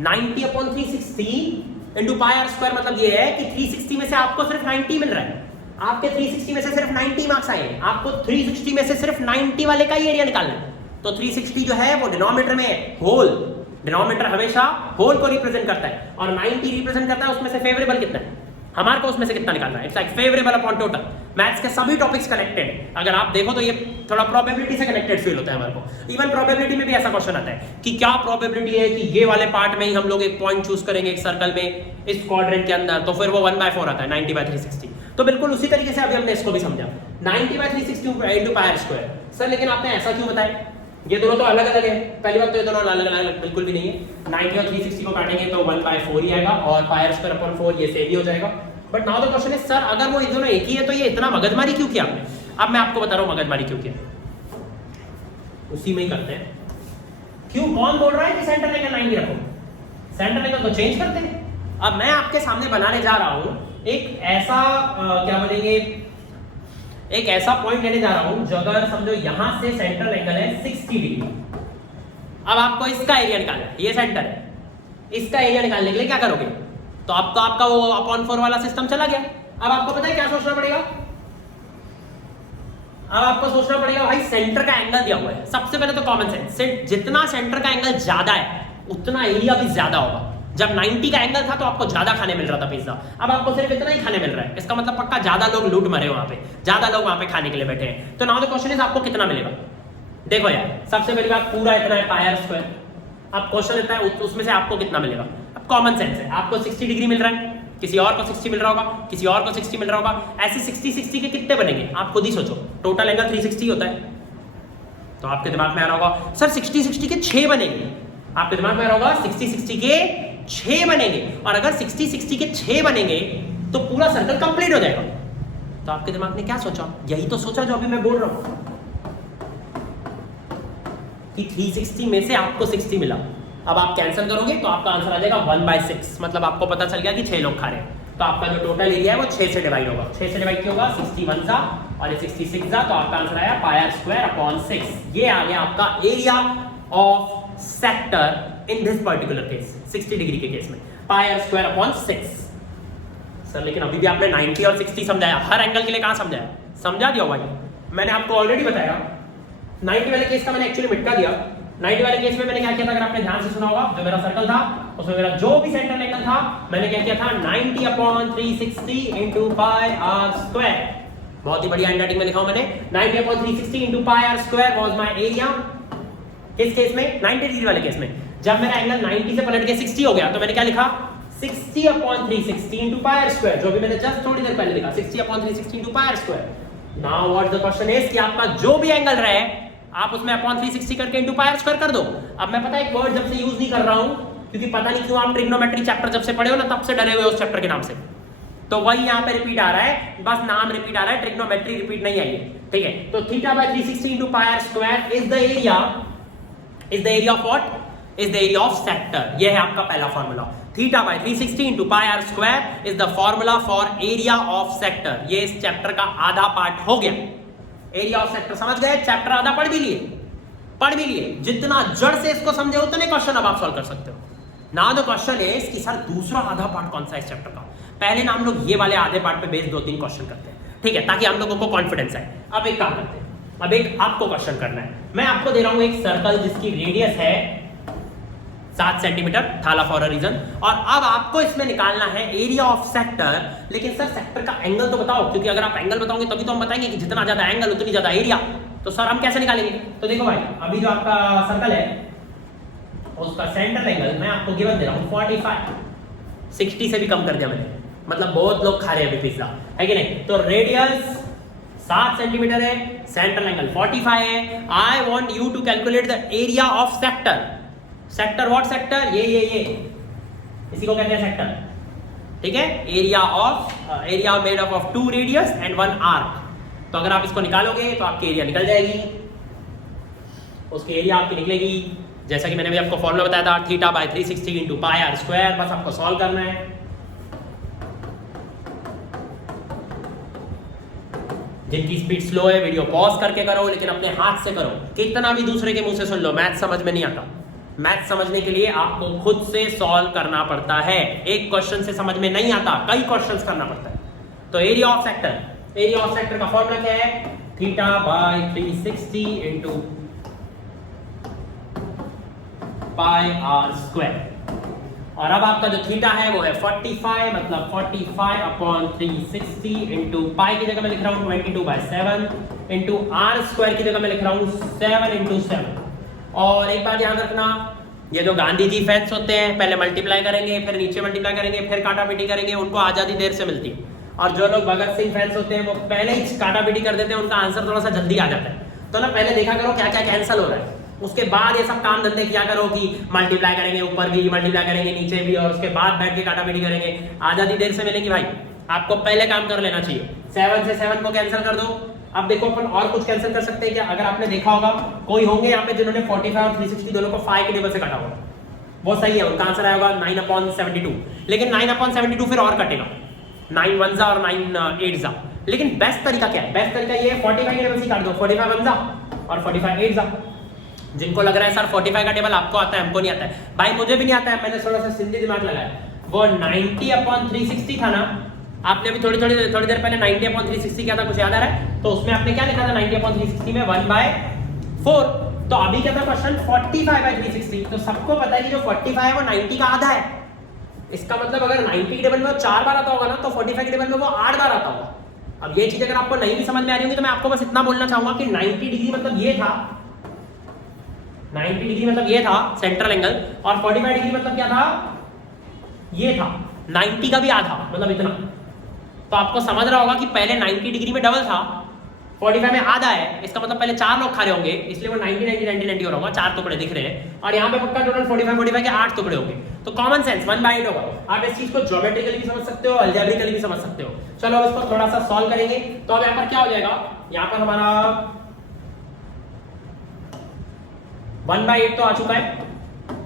90/360 इंटू पाई आर स्क्वायर मतलब ये है कि 360 में से आपको सिर्फ 90 मिल रहा है। आपके 360 में से सिर्फ 90 मार्क्स आए हैं, आपको 360 में से सिर्फ 90 वाले का ही एरिया निकालना है। तो 360 जो है वो डिनोमिनेटर में होल, डिनोमिनेटर हमेशा होल को रिप्रेजेंट करता है और 90 रिप्रेजेंट करता है उसमें से फेवरेबल कितना है, हमारे को उसमें से कितना निकालना है। It's like favourable upon total. Maths के सभी टॉपिक्स कनेक्टेड है। अगर आप देखो तो ये थोड़ा प्रोबेबिलिटी से कनेक्टेड फील होता है हमारे को। इवन प्रोबेबिलिटी में भी ऐसा क्वेश्चन आता है कि क्या प्रोबेबिलिटी है कि ये वाले पार्ट में ही हम लोग एक पॉइंट चूज करेंगे एक सर्कल में इस क्वाड्रेंट के अंदर, तो फिर वो 1/4 आता है 90/360। तो बिल्कुल उसी तरीके से अभी हमने इसको भी समझा 90/360 into pi are square. Sir लेकिन आपने ऐसा क्यों बताया? ये दोनों तो अलग अलग है। पहली बात तो ये दोनों अलग अलग बिल्कुल भी नहीं है। 90 और 360 को काटेंगे तो 1/4 ही आएगा और पाई आर स्क्वायर अपॉन 4 ये सेम ही हो जाएगा। But now the question is sir अगर वो दोनों एक ही है तो ये इतना मगजमारी क्यों किया आपने? अब मैं आपको बता रहा हूं मगजमारी क्यों किया, उसी में ही करते हैं। क्यों? कौन बोल रहा है कि सेंटर एंगल 90 रखो? सेंटर एंगल को चेंज करते हैं। अब मैं आपके सामने बनाने जा रहा हूं एक ऐसा क्या बोलेंगे, एक ऐसा पॉइंट लेने जा रहा हूं जो अगर समझो यहां से सेंट्रल एंगल है 60 डिग्री। अब आपको इसका एरिया निकालना है, ये सेंटर है, इसका एरिया निकालने के लिए क्या करोगे? तो आपका वो अपॉन 4 वाला सिस्टम चला गया। अब आपको पता है क्या सोचना पड़ेगा? अब आपको सोचना पड़ेगा भाई सेंटर का एंगल दिया हुआ है। सबसे पहले तो कॉमन सेंस, जितना सेंटर का एंगल ज्यादा है उतना एरिया भी ज्यादा होगा। जब 90 का एंगल था तो आपको ज्यादा खाने मिल रहा था पिज्जा, अब आपको सिर्फ इतना ही खाने मिल रहा है। इसका मतलब पक्का ज्यादा लोग लूट मरे वहां पे, ज्यादा लोग वहां पे खाने के लिए बैठे हैं। तो नाउ द क्वेश्चन इज आपको कितना मिलेगा? देखो यार, सबसे पहली बात पूरा इतना है पाई आर स्क्वायर। अब क्वेश्चन इतना है उसमें से आपको कितना मिलेगा? अब कॉमन सेंस है, आपको 60 डिग्री मिल रहा है, किसी और को 60 मिल रहा होगा, किसी और को 60 मिल रहा होगा। ऐसे 60 के कितने बनेंगे आप खुद ही सोचो। टोटल एंगल 360 होता है। तो आपके दिमाग में आ रहा होगा सर 60 के 6 बनेंगे। आपके दिमाग में आ रहा होगा 60 के 6 बनेंगे, और अगर 60 के 6 बनेंगे तो पूरा सर्कल कंप्लीट हो जाएगा। तो आपके दिमाग ने क्या सोचा? यही तो सोचा जो अभी मैं बोल रहा हूं कि 360 में से आपको 60 मिला। अब आप कैंसिल करोगे तो आपका आंसर आ जाएगा 1/6। मतलब आपको पता चल गया कि 6 लोग खा रहे हैं। तो आपका जो टोटल एरिया है वो 6 से डिवाइड होगा। 6 से डिवाइड क्यों होगा? 61 जा और ये 66 जा, तो आपका आंसर आया पाई आर स्क्वायर अपॉन 6। ये आ गया आपका area of sector in this particular case, 60 degree के केस में पाई आर स्क्वायर अपॉन 6। सर लेकिन अभी भी आपने 90 और 60 समझाया, हर एंगल के लिए कहां समझाया? समझा दिया भाई, मैंने आपको ऑलरेडी बताया। 90 वाले केस का मैंने एक्चुअली मिटा दिया। 90 वाले केस में मैंने क्या किया था, अगर आपने ध्यान से सुना होगा, जो मेरा सर्कल था उसमें मेरा जो भी सेंटर एंगल था मैंने क्या किया था 90/360 इंटू पाई आर स्क्वायर। बहुत ही बढ़िया हैंडराइटिंग में लिखा हूं मैंने 90/360 into pi are square was my area. किस केस में? 90 डिग्री वाले केस में। जब मेरा एंगल 90 से पलट के 60 हो गया तो मैंने क्या लिखा 60/360 इंटू पाई आर स्क्वायर, जो भी मैंने जस्ट थोड़ी देर पहले लिखा 60/360 into pi are square. Now what the question is कि आपका जो भी एंगल रहे आप उसमें अपॉन 360 करके इंटू पाई आर स्क्वायर कर दो। अब मैं पता है एक वर्ड जब से यूज नहीं कर रहा हूं क्योंकि पता नहीं क्यों आप ट्रिग्नोमेट्री चैप्टर जब से पढ़े हो ना तब से डरे हुए उस चैप्टर के नाम से, तो वही यहाँ पे रिपीट आ रहा है, बस नाम रिपीट आ रहा है, ट्रिग्नोमेट्री रिपीट नहीं आई है। ठीक है, तो θ/360 into pi are square is the area of what? Is the area of sector. ये है आपका पहला formula. θ/360 into pi are square is the formula for area of sector. ये इस चैप्टर का आधा पार्ट हो गया। एरिया ऑफ सेक्टर समझ गए? चैप्टर आधा पढ़ भी लिए। जितना जड़ से इसको समझे उतने क्वेश्चन अब आप सॉल्व कर सकते हो। नाउ द क्वेश्चन इज कि सर दूसरा आधा पार्ट कौन सा है इस चैप्टर का? पहले ना हम लोग ये वाले आधे पार्ट पे बेस्ड 2-3 क्वेश्चन करते हैं, ठीक है, ताकि हम लोगों को कॉन्फिडेंस आए। अब एक काम करते हैं, अब एक आपको क्वेश्चन करना है। मैं आपको दे रहा हूं एक सर्कल जिसकी रेडियस है 7 सेंटीमीटर, थाला फॉर अ रीजन, और अब आपको इसमें निकालना है एरिया ऑफ सेक्टर। लेकिन सर सेक्टर का एंगल तो बताओ, क्योंकि अगर आप एंगल बताओगे तभी तो हम बताएंगे कि जितना ज्यादा एंगल उतनी ज्यादा एरिया। तो सर हम कैसे निकालेंगे? तो देखो भाई, अभी जो आपका सर्कल है उसका सेंट्रल एंगल मैं आपको गिवन दे रहा हूं 45, 60 से भी कम कर दिया मैंने, मतलब बहुत लोग खा रहे हैं अभी पिज्जा, है कि नहीं? तो रेडियस 7 सेंटीमीटर है, सेंट्रल एंगल 45 है। I want you to calculate the area of sector. Sector what sector? ये इसी को कहते हैं सेक्टर। ठीक है, area made up of 2 radius and 1 arc. तो अगर आप इसको निकालोगे तो आपकी एरिया निकल जाएगी, उसकी एरिया आपकी निकलेगी जैसा कि मैंने भी आपको फॉर्मूला बताया था, theta by 360 into pi are square. बस आपको सॉल्व करना है। जिनकी स्पीड स्लो है वीडियो पॉज करके करो, लेकिन अपने हाथ से करो। कितना भी दूसरे के मुंह से सुन लो, मैथ समझ में नहीं आता। मैथ समझने के लिए आपको खुद से सॉल्व करना पड़ता है। एक क्वेश्चन से समझ में नहीं आता, कई क्वेश्चंस करना पड़ता है। तो एरिया ऑफ सेक्टर का फॉर्मूला क्या है? Theta by 360 into pi are square. और अब आपका जो थीटा है वो है 45, मतलब 45 अपॉन 360 इंटू पाई की जगह मैं लिख रहा हूँ 22/7 इंटू आर स्क्वायर की जगह मैं लिख रहा हूँ 7 इंटू 7। और एक बात ध्यान रखना, ये जो गांधी जी फैंस होते हैं पहले मल्टीप्लाई करेंगे, फिर नीचे मल्टीप्लाई करेंगे, फिर काटापीटी करेंगे, उनको आजादी देर से मिलती है। और जो लोग भगत सिंह फैंस होते हैं वो पहले ही काटापीटी कर देते हैं, उनका आंसर थोड़ा सा जल्दी आ जाता है। तो ना पहले देखा करो क्या क्या कैंसिल हो रहा है, उसके बाद ये सब काम धंधे किया करो कि मल्टीप्लाई करेंगे, ऊपर भी मल्टीप्लाई करेंगे, नीचे भी, और उसके बाद बैठ के काटापीटी करेंगे। आजादी देर से मिलेगी भाई, आपको पहले काम कर लेना चाहिए। 7 से 7 को कैंसिल कर दो। अब देखो अपन और कुछ कैंसिल कर सकते हैं क्या? अगर आपने देखा होगा कोई होंगे यहाँ पे जिन्होंने 45 और 360 दोनों को 5 के टेबल से काटा होगा, वो सही है, उनका आंसर आएगा 9/72। लेकिन 9/72 फिर और कटेगा, 9 1 और 9 8 जा। लेकिन बेस्ट तरीका क्या है? बेस्ट तरीका ये है 45 के टेबल से काट दो, 45 1 जा और 45 8 जा। जिनको लग रहा है सर 45 का टेबल आपको आता है, हमको नहीं आता है, भाई मुझे भी नहीं आता है, मैंने थोड़ा सा सिंधी दिमाग लगाया। वो 90/360 था ना, आपने अभी थोड़ी देर पहले 90/360 किया था, कुछ याद आ रहा है? तो उसमें आपने क्या लिखा था 90/360 में 1/4। तो अभी क्या था क्वेश्चन 45/360। तो सबको पता है कि जो 45 है वो 90 का आधा है। इसका मतलब अगर 90 के टेबल में वो 4 बार आता होगा ना, तो 45 के टेबल में वो 8 बार आता होगा। अब ये चीज अगर आपको नहीं भी समझ में आ रही होगी तो मैं आपको बस इतना बोलना चाहूंगा कि 90 डिग्री मतलब ये था, 90 डिग्री मतलब ये था सेंट्रल एंगल, और 45 डिग्री मतलब क्या था? ये था 90 का भी आधा, मतलब इतना। तो आपको समझ रहा होगा कि पहले 90 डिग्री में डबल था, 45 में आधा है, इसका मतलब पहले 4 लोग खा रहे होंगे, इसलिए वो 90 90 90 90 हो रहा होगा, 4 टुकड़े दिख रहे हैं। और यहाँ पे पक्का टोटल 45 के 8 टुकड़े होंगे। तो कॉमन सेंस 1/8 होगा। आप इस चीज को ज्योमेट्रिकली भी समझ सकते हो, अलजेब्रिकली भी समझ सकते हो। चलो अब इसको थोड़ा सा सॉल्व करेंगे। तो अब यहाँ पर क्या हो जाएगा? यहाँ पर हमारा 1/8 तो आ चुका है,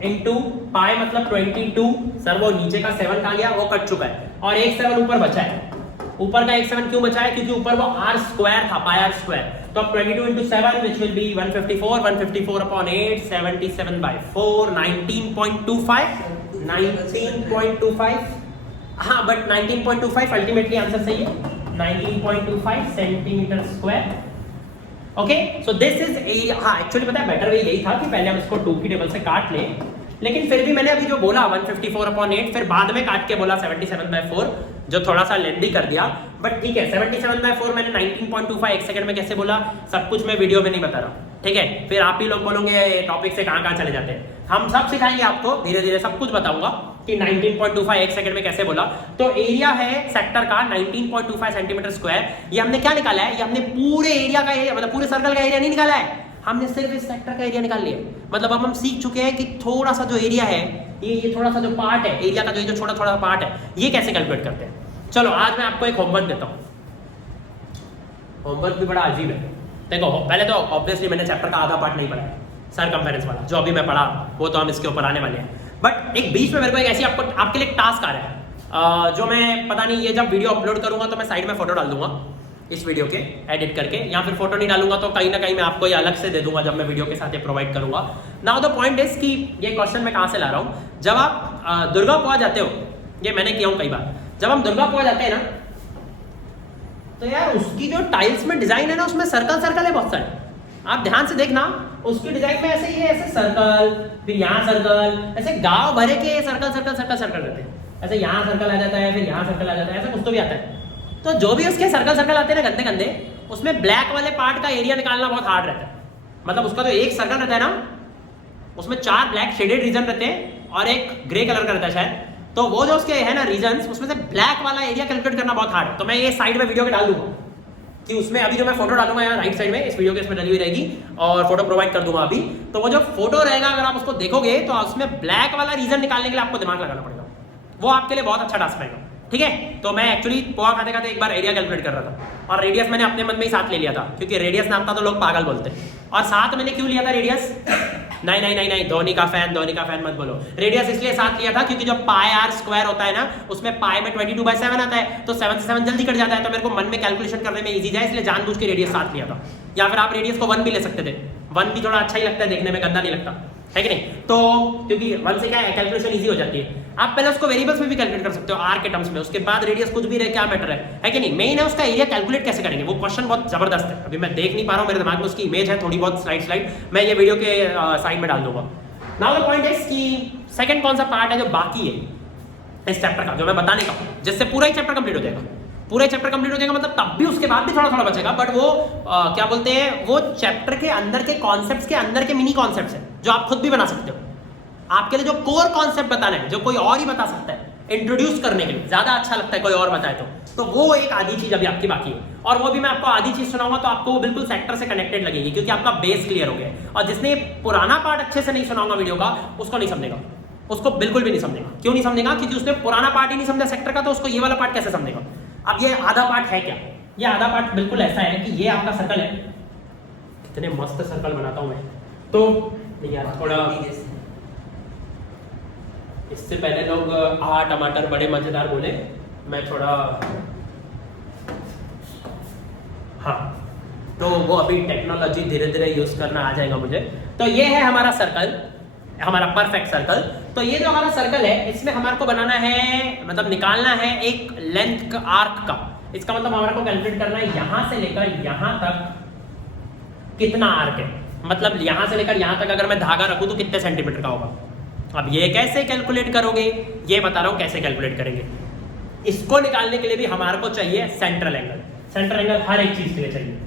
इंटू पाई मतलब 22। सर वो नीचे का 7 कहाँ गया? वो कट चुका है, और एक 7 ऊपर बचा है। ऊपर का एक 7 क्यों बचा है? क्योंकि ऊपर वो आर स्क्वायर था, पाई आर स्क्वायर। तो अब 22 into 7 which will be 154, 154 upon 8, 77/4, 19.25। हाँ, बट 19.25 अल्टीमेटली आंसर सही है, 19.25 centimetre square. Okay, so this is area. हाँ, एक्चुअली पता है बेटर वे यही था कि पहले हम इसको 2 की टेबल से काट लें, लेकिन फिर भी मैंने अभी जो बोला 154/8, फिर बाद में काट के बोला 77/4, जो थोड़ा सा लेंदी कर दिया, बट ठीक है। 77/4 मैंने 19.25 एक सेकंड में कैसे बोला, सब कुछ मैं वीडियो में नहीं बता रहा, ठीक है? फिर आप ही लोग बोलोगे टॉपिक से कहाँ चले जाते हैं। हम सब सिखाएंगे आपको, धीरे धीरे सब कुछ बताऊंगा कि 19.25 एक सेकंड में कैसे बोला। तो एरिया है सेक्टर का 19.25 सेंटीमीटर स्क्वायर। ये हमने क्या निकाला है? ये हमने पूरे एरिया का एरिया, मतलब पूरे सर्कल का एरिया नहीं निकाला है, हमने सिर्फ इस सेक्टर का एरिया निकाल लिया। मतलब अब हम सीख चुके हैं कि थोड़ा सा जो एरिया है, ये थोड़ा सा जो पार्ट है एरिया का, जो छोटा छोटा पार्ट है, ये कैसे कैलकुलेट करते हैं। चलो आज मैं आपको एक होमवर्क देता हूँ। होमवर्क भी बड़ा अजीब है। देखो, पहले तो ऑब्वियसली मैंने चैप्टर का आधा पार्ट नहीं पढ़ा है, सरकमफेरेंस वाला जो अभी मैं पढ़ा, वो तो हम इसके ऊपर आने वाले हैं। बट एक बीच में मेरे को एक ऐसी आपके लिए टास्क आ रहा है, जो मैं पता नहीं, ये जब वीडियो अपलोड करूंगा तो मैं साइड में फोटो डाल दूंगा इस वीडियो के एडिट करके, या फिर फोटो नहीं डालूंगा तो कहीं ना कहीं मैं आपको ये अलग से दे दूंगा जब मैं वीडियो के साथ ये प्रोवाइड करूंगा। नाउ द पॉइंट इज कि ये क्वेश्चन मैं कहाँ से ला रहा हूँ। जब आप दुर्गा पहुंच जाते हो, ये मैंने किया हूँ कई बार, जब हम दुर्गा पहुंच जाते हैं ना, तो यार उसकी जो टाइल्स में डिजाइन है ना, उसमें सर्कल सर्कल है बहुत सारे। आप ध्यान से देखना, उसकी डिजाइन में ऐसे ही है, ऐसे सर्कल, फिर यहाँ सर्कल, ऐसे गांव भरे के सर्कल सर्कल सर्कल सर्कल रहते हैं। ऐसे यहाँ सर्कल आ जाता है, फिर यहाँ सर्कल आ जाता है, ऐसा कुछ तो भी आता है। तो जो भी उसके सर्कल सर्कल आते हैं ना गंदे गंदे, उसमें ब्लैक वाले पार्ट का एरिया निकालना बहुत हार्ड रहता है। मतलब उसका जो एक सर्कल रहता है ना, उसमें 4 ब्लैक शेडेड रीजन रहते हैं और एक ग्रे कलर का रहता है शायद। तो वो जो उसके है ना रीजन्स, उसमें से ब्लैक वाला एरिया कैलकुलेट करना बहुत हार्ड है। तो मैं ये साइड में वीडियो के डाल दूंगा कि उसमें अभी जो मैं फोटो डालूंगा यहाँ राइट साइड में, इस वीडियो के इसमें डली हुई रहेगी, और फोटो प्रोवाइड कर दूंगा अभी। तो वो जो फोटो रहेगा, अगर आप उसको देखोगे तो उसमें ब्लैक वाला रीजन निकालने के लिए आपको दिमाग लगाना पड़ेगा। वो आपके लिए बहुत अच्छा टास्क रहेगा, ठीक है। तो मैं एक्चुअली पोहा खाते खाते एक बार एरिया कैलकुलेट कर रहा था और रेडियस मैंने अपने मन में ही साथ ले लिया था, क्योंकि रेडियस नापता तो लोग पागल बोलते हैं। और साथ मैंने क्यों लिया था रेडियस? नहीं नहीं नहीं नहीं, धोनी का फैन मत बोलो। रेडियस इसलिए साथ लिया था क्योंकि जो पाई आर स्क्वायर होता है ना, उसमें पाई में 22/7 आता है, तो 7 से 7 जल्दी कट जाता है, तो मेरे को मन में कैलकुलेशन करने में इजी जाए, इसलिए जानबूझ के रेडियस साथ लिया था। या फिर आप रेडियस को 1 भी ले सकते थे, 1 भी थोड़ा अच्छा ही लगता है देखने में, गंदा नहीं लगता है कि नहीं। तो क्योंकि 1 से क्या है, कैलकुलेशन इजी हो जाती है। आप पहले उसको वेरिएबल्स में भी कैलकुलेट कर सकते हो आर के टर्म्स में, उसके बाद रेडियस कुछ भी रहे, क्या मैटर है कि नहीं। मेन है उसका एरिया कैलकुलेट कैसे करेंगे, वो क्वेश्चन बहुत जबरदस्त है। अभी मैं देख नहीं पा रहा हूँ, मेरे दिमाग में उसकी इमेज है थोड़ी बहुत, स्लाइड मैं ये वीडियो के साइड में डाल दूंगा। नाउ द पॉइंट इज कि सेकंड कौन सा पार्ट है जो बाकी है इस चैप्टर का, जो मैं बताने का, जिससे पूरा ही चैप्टर कंप्लीट हो जाएगा। पूरा चैप्टर कंप्लीट हो जाएगा मतलब तब भी उसके बाद भी थोड़ा थोड़ा बचेगा, बट वो क्या बोलते हैं, वो चैप्टर के अंदर के कॉन्सेप्ट्स के अंदर के मिनी कॉन्सेप्ट्स हैं जो आप खुद भी बना सकते हो। आपके लिए जो कोर कॉन्सेप्ट बताना है, जो कोई और ही बता सकता है, इंट्रोड्यूस करने के लिए ज्यादा अच्छा लगता है कोई और बताए तो वो एक आधी चीज अभी आपकी बाकी है। और वो भी मैं आपको आधी चीज सुनाऊंगा तो आपको वो बिल्कुल सेक्टर से कनेक्टेड लगेगी, क्योंकि आपका बेस क्लियर हो गया है। और जिसने पुराना पार्ट अच्छे से नहीं सुनाऊंगा वीडियो का, उसको नहीं समझेगा, उसको बिल्कुल भी नहीं समझेगा। क्यों नहीं समझेगा? क्योंकि उसने पुराना पार्ट ही नहीं समझा सेक्टर का, तो उसको ये वाला पार्ट कैसे समझेगा। अब ये आधा पार्ट है क्या? ये आधा पार्ट बिल्कुल ऐसा है कि ये आपका सर्कल है, कितने मस्त सर्कल बनाता हूं मैं। तो यार थोड़ा इससे पहले लोग टमाटर बड़े मजेदार बोले, मैं थोड़ा हाँ, तो वो अभी टेक्नोलॉजी धीरे धीरे यूज करना आ जाएगा मुझे। तो ये है हमारा सर्कल, हमारा परफेक्ट सर्कल। तो ये जो हमारा सर्कल है, इसमें हमारे को बनाना है, मतलब निकालना है एक लेंथ का आर्क का। इसका मतलब हमारे को कैलकुलेट करना है यहां से लेकर यहां तक कितना आर्क है, मतलब यहां से लेकर यहां तक अगर मैं धागा रखूं तो कितने सेंटीमीटर का होगा। अब ये कैसे कैलकुलेट करोगे, ये बता रहा हूं कैसे कैलकुलेट करेंगे। इसको निकालने के लिए भी हमारे को चाहिए सेंट्रल एंगल। सेंट्रल एंगल हर एक चीज के लिए चाहिए।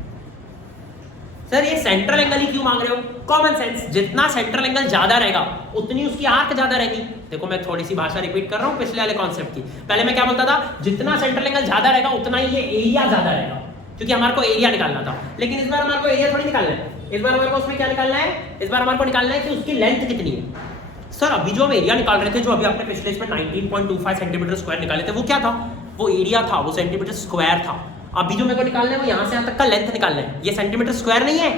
सर ये सेंट्रल एंगल ही क्यों मांग रहे हो? कॉमन सेंस, जितना सेंट्रल एंगल ज्यादा रहेगा उतनी उसकी आर्क ज्यादा रहेगी। देखो मैं थोड़ी सी भाषा रिपीट कर रहा हूं पिछले वाले कॉन्सेप्ट की। पहले मैं क्या बोलता था, जितना सेंट्रल एंगल ज्यादा रहेगा उतना ही ये एरिया ज्यादा रहेगा, क्योंकि हमारे को एरिया निकालना था। लेकिन इस बार हमारे को एरिया थोड़ी निकालना है, इस बार हमारे को उसमें क्या निकालना है, इस बार हमारे को निकालना है कि उसकी लेंथ कितनी है। सर अभी जो हम एरिया निकाल रहे थे, जो अभी आपने पिछले इसमें 19.25 सेंटीमीटर स्क्वायर निकाले थे, वो क्या था? वो एरिया था, वो सेंटीमीटर स्क्वायर था। अभी जो मेरे को निकालना है वो यहाँ से यहाँ तक का लेंथ निकालना है। ये सेंटीमीटर स्क्वायर नहीं है,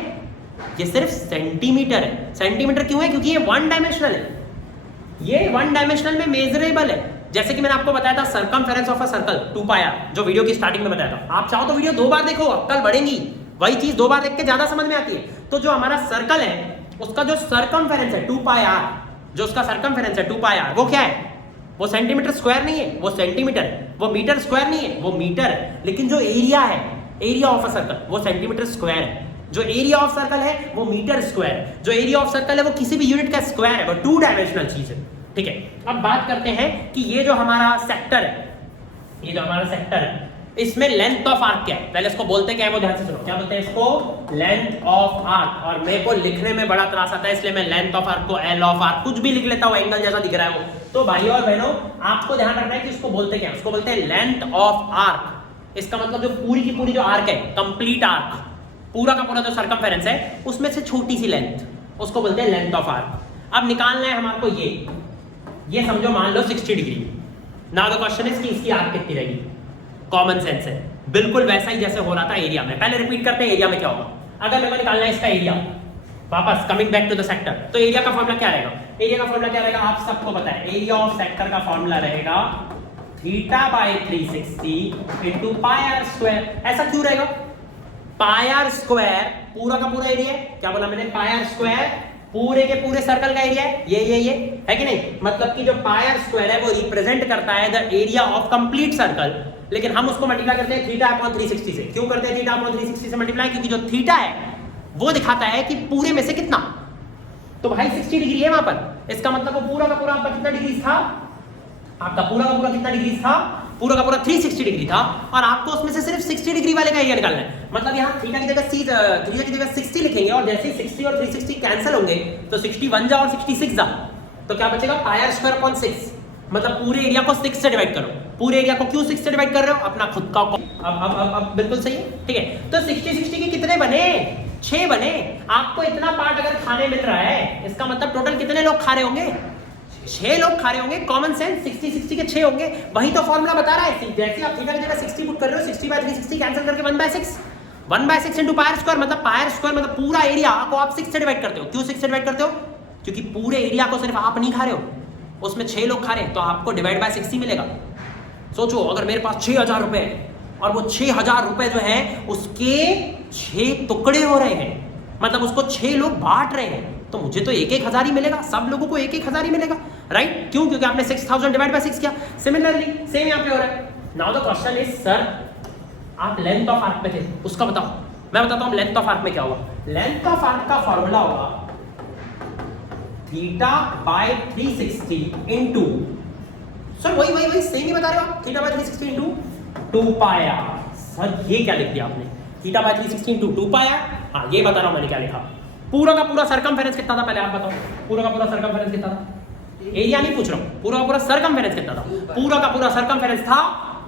ये सिर्फ सेंटीमीटर है। सेंटीमीटर क्यों है? क्योंकि ये 1 डायमेंशनल है, ये 1 डायमेंशनल में मेजरेबल है। जैसे कि मैंने आपको बताया था circumference of a circle 2πr, जो वीडियो की स्टार्टिंग में बताया था। आप चाहो तो वीडियो 2 बार देखो, अक्ल बढ़ेगी। वही चीज 2 बार देख के ज्यादा समझ में आती है। तो जो हमारा सर्कल है उसका जो सर्कमफेरेंस है 2πr, जो उसका सर्कमफेरेंस है 2πr, वो क्या है? वो सेंटीमीटर स्क्वायर नहीं है, वो सेंटीमीटर है। वो मीटर स्क्वायर नहीं है, वो मीटर है। लेकिन जो एरिया है, एरिया ऑफ अ सर्कल, वो सेंटीमीटर स्क्वायर है। जो एरिया ऑफ सर्कल है वो मीटर स्क्वायर है। जो एरिया ऑफ सर्कल है वो किसी भी यूनिट का स्क्वायर है, वो 2 डायमेंशनल चीज है, ठीक है। अब बात करते हैं कि ये जो हमारा सेक्टर है, ये जो हमारा सेक्टर है, इसमें लेंथ ऑफ आर्क क्या है? पहले इसको बोलते क्या है वो ध्यान से सुनो। क्या बोलते हैं इसको? Length of arc. और मेरे को लिखने में बड़ा त्रास आता है, इसलिए मैं लेंथ ऑफ आर्क को एल ऑफ आर्क कुछ भी लिख लेता हूं, एंगल जैसा दिख रहा है वो। तो भाई और बहनों, आपको ध्यान रखना है कि उसको बोलते क्या है। उसको बोलते हैं लेंथ ऑफ आर्क। इसका मतलब जो पूरी की पूरी जो आर्क है, कंप्लीट आर्क, पूरा का पूरा जो सर्कमफेरेंस है, उसमें से छोटी सी लेंथ, उसको बोलते हैं लेंथ ऑफ आर्क। अब निकालना है हमारे को ये समझो, मान लो 60 degree. Now the question is कि इसकी आर्क कितनी रहेगी? कॉमन सेंस है, बिल्कुल वैसा ही जैसे हो रहा था एरिया में। पहले रिपीट करते हैं एरिया में क्या होगा। अगर मेरे को निकालना है इसका एरिया, वापस coming back to the sector, तो एरिया का फॉर्मूला क्या रहेगा? एरिया का फॉर्मूला क्या रहेगा? आप सबको पता है, एरिया ऑफ सेक्टर का फॉर्मूला रहेगा θ/360 × πr²। ऐसा क्यों रहेगा? πr² पूरा का पूरा एरिया है। क्या बोला मैंने? πr² पूरे के पूरे सर्कल का एरिया है, ये है कि नहीं? मतलब कि जो πr² है वो रिप्रेजेंट करता है the area of complete circle. लेकिन हम उसको मल्टीप्लाई करते हैं θ/360 से। क्यों करते हैं θ/360 से मल्टीप्लाई? क्योंकि जो थीटा है वो दिखाता है कि पूरे में से कितना। तो भाई 60 डिग्री है वहां पर, इसका मतलब वो पूरा का पूरा आपका कितना डिग्री था? आपका पूरा का पूरा कितना डिग्री था? पूरा का पूरा 360 डिग्री था। और आपको उसमें से सिर्फ 60 डिग्री वाले का एरिया निकालना है। मतलब यहाँ थीटा की जगह थीटा की जगह 60 लिखेंगे, और जैसे ही 60 और 360 कैंसिल होंगे तो 61 जा और 66 जा, तो क्या बचेगा? πr²/6। मतलब पूरे एरिया को 6 से डिवाइड करो। पूरे एरिया को क्यों 6 से डिवाइड कर रहे हो? अपना खुद का। अब बिल्कुल सही है, ठीक है। तो 60 के कितने बने? 6 बने। आपको इतना पार्ट अगर खाने मिल रहा है, इसका मतलब टोटल कितने लोग खा रहे होंगे? 6 लोग खा रहे होंगे, कॉमन सेंस 60 के 6 होंगे, वही तो फॉर्मूला बता रहा है। जैसे आप थीटा की जगह 60 पुट कर रहे हो, 60/360 कैंसिल करके 1/6 1/6 इंटू पायर स्क्वायर, मतलब पायर स्क्वायर मतलब पूरा एरिया को आप 6 से डिवाइड करते हो। क्यों 6 से डिवाइड करते हो? क्योंकि पूरे एरिया को सिर्फ आप नहीं खा रहे हो, उसमें 6 लोग खा रहे हैं, तो आपको डिवाइड बाय 6 ही मिलेगा। सोचो अगर मेरे पास 6000 रुपए है और वो 6000 रुपए जो है उसके 6 टुकड़े हो रहे हैं, मतलब उसको 6 लोग बांट रहे हैं, तो मुझे तो 1,000 ही मिलेगा, सब लोगों को 1,000 ही मिलेगा, राइट? क्यों? क्योंकि आपने 6000 डिवाइड बाय 6 किया। सिमिलरली सेम यहाँ पे हो रहा है। Now the question is sir आप लेंथ ऑफ आर्क में थे, उसका बताओ। मैं बताता हूँ लेंथ ऑफ आर्क में क्या होगा। लेंथ ऑफ आर्क का फॉर्मूला होगा θ/360 इंटू, सर वही सेम ही बता रहे हो आप, θ/360 इंटू 2πr। सर ये क्या लिख दिया आपने? θ/360 इंटू 2πr। हाँ ये बता रहा हूँ मैंने क्या लिखा। पूरा का पूरा सरकमफेरेंस कितना था पहले आप बताओ? पूरा का पूरा सरकमफेरेंस कितना था? एरिया नहीं पूछ रहा हूँ, पूरा का पूरा सरकमफेरेंस कितना था? पूरा का पूरा सरकमफेरेंस था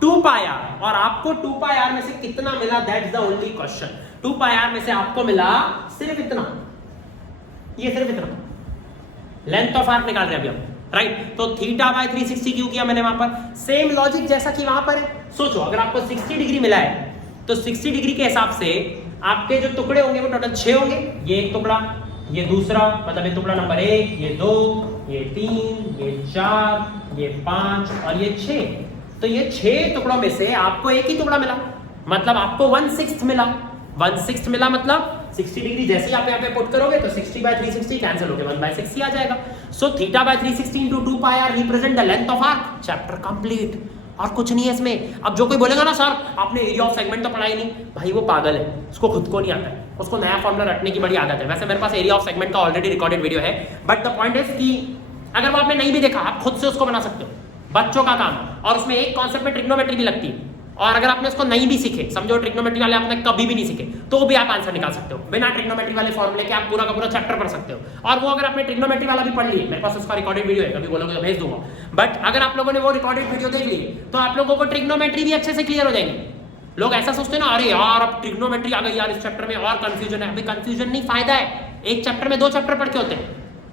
2πr, और आपको 2πr में से कितना मिला? That's the only question. 2πr में से आपको मिला सिर्फ इतना, ये सिर्फ इतना। लेंथ ऑफ आर्क निकाल रहे हैं अभी हम, राइट? तो θ/360 क्यों किया मैंने वहां पर? सेम लॉजिक जैसा कि वहां पर है। सोचो अगर आपको 60 डिग्री मिला है तो 60 डिग्री के हिसाब से आपके जो टुकड़े होंगे वो टोटल 6 होंगे। ये एक टुकड़ा, ये दूसरा, मतलब ये टुकड़ा नंबर 1, ये 2, ये 3, ये 4, ये 5 और ये 6। तो ये 6 टुकड़ों में से आपको एक ही टुकड़ा मिला, मतलब आपको 1/6 मिला। 1/6 मिला मतलब 60 डिग्री जैसे आप यहाँ पे पुट करोगे तो 60/360 कैंसिल होके 1/6 ही आ जाएगा। So θ/360 into 2πr represent the length of arc. Chapter complete, और कुछ नहीं है इसमें। अब जो कोई बोलेगा ना सर आपने एरिया ऑफ सेगमेंट तो पढ़ा ही नहीं, भाई वो पागल है, उसको खुद को नहीं आता है, उसको नया फॉर्मूला रटने की बड़ी आदत है। वैसे मेरे पास एरिया ऑफ सेगमेंट का ऑलरेडी रिकॉर्डेड वीडियो है, बट द पॉइंट इज कि अगर वो आपने नहीं भी देखा आप खुद से उसको बना सकते हो, बच्चों का काम। और उसमें एक कॉन्सेप्ट में ट्रिग्नोमेट्री भी लगती है, और अगर आपने उसको नहीं भी सीखे, समझो ट्रिग्नोमेट्री वाले आपने कभी भी नहीं सीखे, तो भी आप आंसर निकाल सकते हो। बिना ट्रिग्नोमेट्री वाले फॉर्मूले के आप पूरा का पूरा चैप्टर पढ़ सकते हो। और वो अगर आपने ट्रिग्नोमेट्री वाला भी पढ़ लिए, मेरे पास उसका रिकॉर्डेड वीडियो है, कभी बोलोगे तो भेज दूंगा। बट अगर आप लोगों ने वो रिकॉर्डेड वीडियो देख ली तो आप लोगों को ट्रिग्नोमेट्री भी अच्छे से क्लियर हो जाएंगे। लोग ऐसा सोचते हैं ना, अरे यार अब ट्रिग्नोमेट्री आ गई यार, इस चैप्टर में और कंफ्यूजन है। अभी कंफ्यूजन नहीं, फायदा है। एक चैप्टर में 2 चैप्टर पढ़ के होते हैं,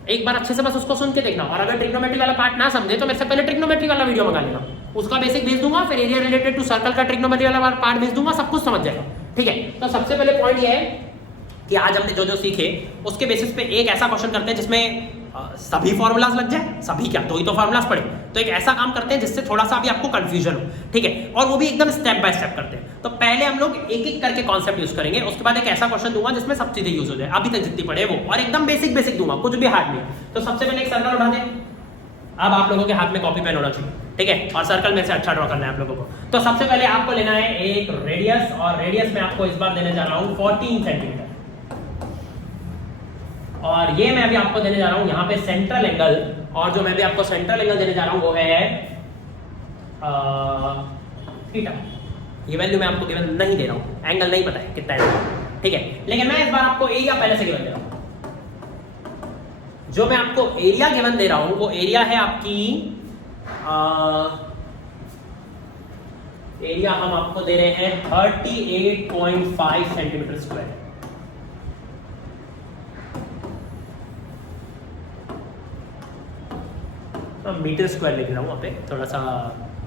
एक बार अच्छे से बस उसको सुन के देखना। और अगर ट्रिग्नोमेट्री वाला पार्ट ना समझे तो मेरे से पहले ट्रिग्नोमेट्री वाला वीडियो मंगा लेना, उसका बेसिक भेज दूंगा, फिर एरिया रिलेटेड टू सर्कल का ट्रिग्नोमेट्री वाला पार्ट भेज दूंगा, सब कुछ समझ जाएगा। ठीक है, तो सबसे पहले पॉइंट ये है कि आज हमने जो जो सीखे उसके बेसिस पे एक ऐसा क्वेश्चन करते हैं जिसमें सभी फॉर्मूलाज लग जाए। सभी क्या, तो ही तो फॉर्मूलाज पढ़े। तो एक ऐसा काम करते हैं जिससे थोड़ा सा भी आपको कंफ्यूजन हो, ठीक है, और वो भी एकदम स्टेप बाय स्टेप करते हैं। तो पहले हम लोग एक एक करके कॉन्सेप्ट यूज करेंगे, उसके बाद एक ऐसा क्वेश्चन दूंगा जिसमें सब चीजें यूज हो जाए, अभी तक जितनी पढ़े वो, और एकदम बेसिक बेसिक दूंगा, कुछ भी हार्ड नहीं। तो सबसे पहले एक सर्कल उठा दें। अब आप लोगों के हाथ में कॉपी पेन होना चाहिए, ठीक है, और सर्कल में से अच्छा ड्रॉ करना है आप लोगों को। तो सबसे पहले आपको लेना है एक रेडियस, और रेडियस में आपको इस बार देने जा रहा हूं 14 सेंटीमीटर। और ये मैं अभी आपको देने जा रहा हूं यहाँ पे सेंट्रल एंगल, और जो मैं भी आपको सेंट्रल एंगल देने जा रहा हूं वो है थीटा। ये वैल्यू मैं आपको गिवन नहीं दे रहा हूं, एंगल नहीं पता है कितना एंगल, ठीक है, लेकिन मैं इस बार आपको एरिया पहले से गिवन दे रहा हूं। जो मैं आपको एरिया गिवन दे रहा हूं वो एरिया है आपकी एरिया हम आपको दे रहे हैं 38.5 सेंटीमीटर स्क्वायर। मीटर स्क्वायर लिख रहा हूं, वहां पे थोड़ा सा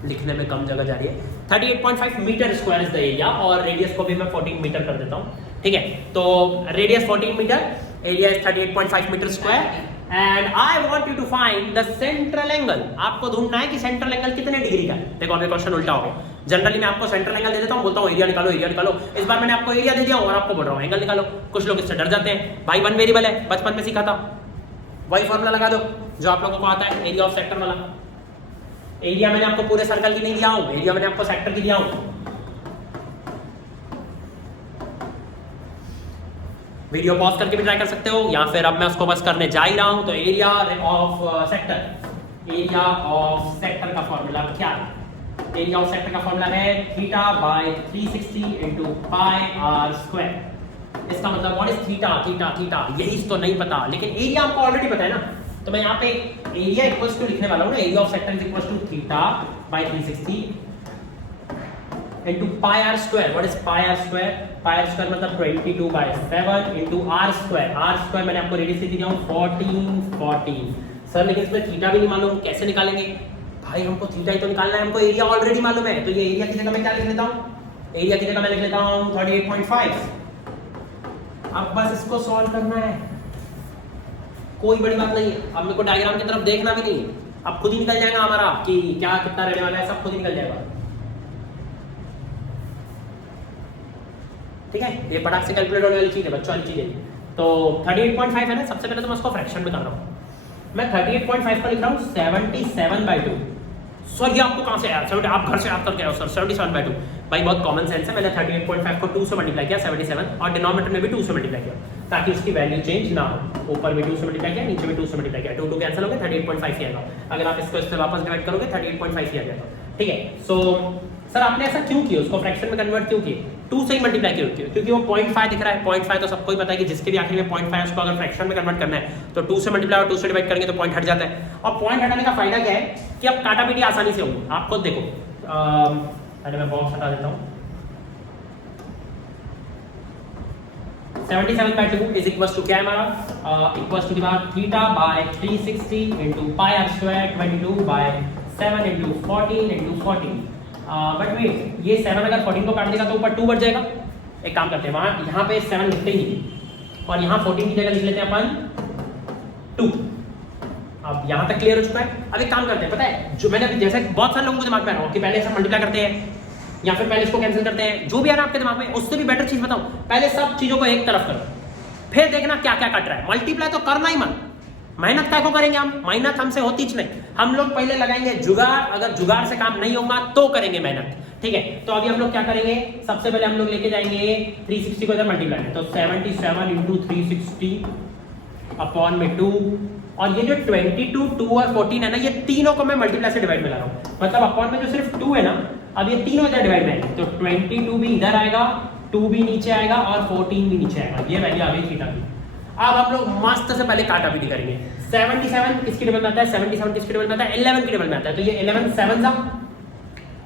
लिखने में कम जगह जा रही है। 38.5 metre square is the area, और रेडियस को भी मैं 14 मीटर कर देता हूं, ठीक है। तो radius 14 metre, area is 38.5 metre square, and I want you to find the central angle. आपको ढूंढना है कि सेंट्रल एंगल कितने डिग्री का है। देखो अभी क्वेश्चन उल्टा हो गया। जनरली मैं आपको सेंट्रल एंगल दे देता हूं, बोलता हूं एरिया निकालो एरिया निकालो। इस बार मैंने आपको एरिया दे दिया और आपको बोल रहा हूं एंगल निकालो। कुछ लोग इससे डर जाते हैं, भाई 1 वेरिएबल है, बचपन में सीखा था, वही फॉर्मूला लगा दो जो आप लोगों को आता है, एरिया ऑफ सेक्टर वाला। एरिया मैंने आपको पूरे सर्कल की नहीं दिया हूं, एरिया मैंने आपको सेक्टर की दिया हूं। वीडियो पॉज करके भी ट्राई कर सकते हो, या फिर अब मैं उसको बस करने जा ही रहा हूं। तो area of sector, area of sector का फॉर्मूला क्या है? एरिया ऑफ सेक्टर का फॉर्मूला है θ/360 इंटू पाई आर स्क्वायर। इसका मतलब what is theta, theta theta, यही तो नहीं पता, लेकिन एरिया आपको ऑलरेडी पता है ना। तो मैं यहाँ पे एरिया इक्वल्स टू लिखने वाला हूँ ना, area of sector is equals to θ/360 into pi are square. What is pi are square? Pi are square मतलब 22/7 into r square. R square मैंने आपको रेडियस दे दिया हूँ 14 14, सर लेकिन इसमें थीटा भी नहीं मालूम, कैसे निकालेंगे? भाई हमको थीटा ही तो निकालना है, हमको एरिया ऑलरेडी मालूम है, तो ये एरिया की जगह मैं क्या लिख लेता हूँ, एरिया की जगह मैं लिख लेता हूँ 38.5। अब बस इसको सॉल्व करना है, कोई बड़ी बात नहीं है। अब मेरे को डायग्राम की तरफ देखना भी नहीं, अब खुद ही निकल जाएगा हमारा कि क्या कितना रहने वाला है, सब खुद ही निकल जाएगा। ठीक है, ये फटाक से कैलकुलेट होने वाली चीज है, बच्चों वाली चीज है। तो 38.5 है ना, सबसे पहले तो मैं उसको फ्रैक्शन में कर रहा हूँ। मैं 38.5 का लिख रहा हूँ 77/2। सर ये आपको कहाँ से आया? 70, आप घर से याद करके आओ सर 77/2। भाई बहुत कॉमन सेंस है, मैंने 38.5 को 2 से मल्टीप्लाई किया 77 और डिनोमिनेटर में भी 2 से मल्टीप्लाई किया ताकि उसकी वैल्यू चेंज ना हो। ऊपर भी 2 से मल्टीप्लाई किया, नीचे भी 2 से मल्टीप्लाई किया, 2 कैंसिल हो गए, 38.5 ही आएगा। अगर आप इसको इससे वापस डिवाइड करोगे 38.5 ही आ जाएगा। ठीक है, सो सर आपने ऐसा क्यों किया, उसको फ्रैक्शन में कन्वर्ट क्यों किए? 2 से ही मल्टीप्लाई क्यों किया? क्योंकि वो 0.5 दिख रहा है। 0.5 तो सबको ही पता है कि जिसके भी आखिर में 0.5 है उसको अगर फ्रैक्शन में कन्वर्ट करना है तो 2 से मल्टीप्लाई और 2 से डिवाइड करेंगे तो पॉइंट हट जाता है। और पॉइंट हटाने का फायदा क्या है कि अब काटा पीटी आसानी से होगी। आप खुद देखो, पहले मैं बॉक्स हटा देता हूँ। 77/2 इज इक्वल टू क्या है हमारा, equal to theta by 360 into pi are square 22/7 into 14 into 14। But wait, ये 7 अगर 14 को काट देगा तो ऊपर 2 बढ़ जाएगा। एक काम करते हैं, वहाँ यहाँ पे 7 लिखते ही नहीं और यहाँ 14 की जगह लिख लेते हैं अपन 2। अब यहाँ तक क्लियर हो चुका है। अब एक काम करते हैं, पता है जो मैंने अभी जैसे बहुत सारे लोगों को दिमाग में आ रहा हूँ कि पहले सब मल्टीप्लाई करते हैं या फिर पहले इसको कैंसिल करते हैं, जो भी आ रहा है आपके दिमाग में, उससे भी बेटर चीज बताऊं, पहले सब चीजों को एक तरफ करो, फिर देखना क्या क्या कट रहा है। मल्टीप्लाई तो करना ही मत, मेहनत क्या को करेंगे हम, मेहनत हमसे होती ही नहीं। हम लोग पहले लगाएंगे जुगाड़, अगर जुगाड़ से काम नहीं होगा तो करेंगे मेहनत। ठीक है, तो अभी हम लोग क्या करेंगे, सबसे पहले हम लोग लेके जाएंगे 360 को इधर मल्टीप्लाई में, तो 77 इंटू 360 अपॉन में 2, और ये जो 22, 2 और 14 है ना, ये तीनों को मैं मल्टीप्लाई से डिवाइड में ला रहा हूँ। मतलब अपॉन में जो सिर्फ 2 है ना, अब ये तीनों इधर डिवाइड में आएंगे, तो 22 भी इधर आएगा, 2 भी नीचे आएगा और 14 भी नीचे आएगा। ये वैल्यू आ गई थीटा की। अब हम लोग मस्त से पहले काटा पीटी करेंगे। 77 किसके टेबल में आता है, 77 किसके टेबल में आता है, 11 के टेबल में आता है, तो ये 11 7 सा,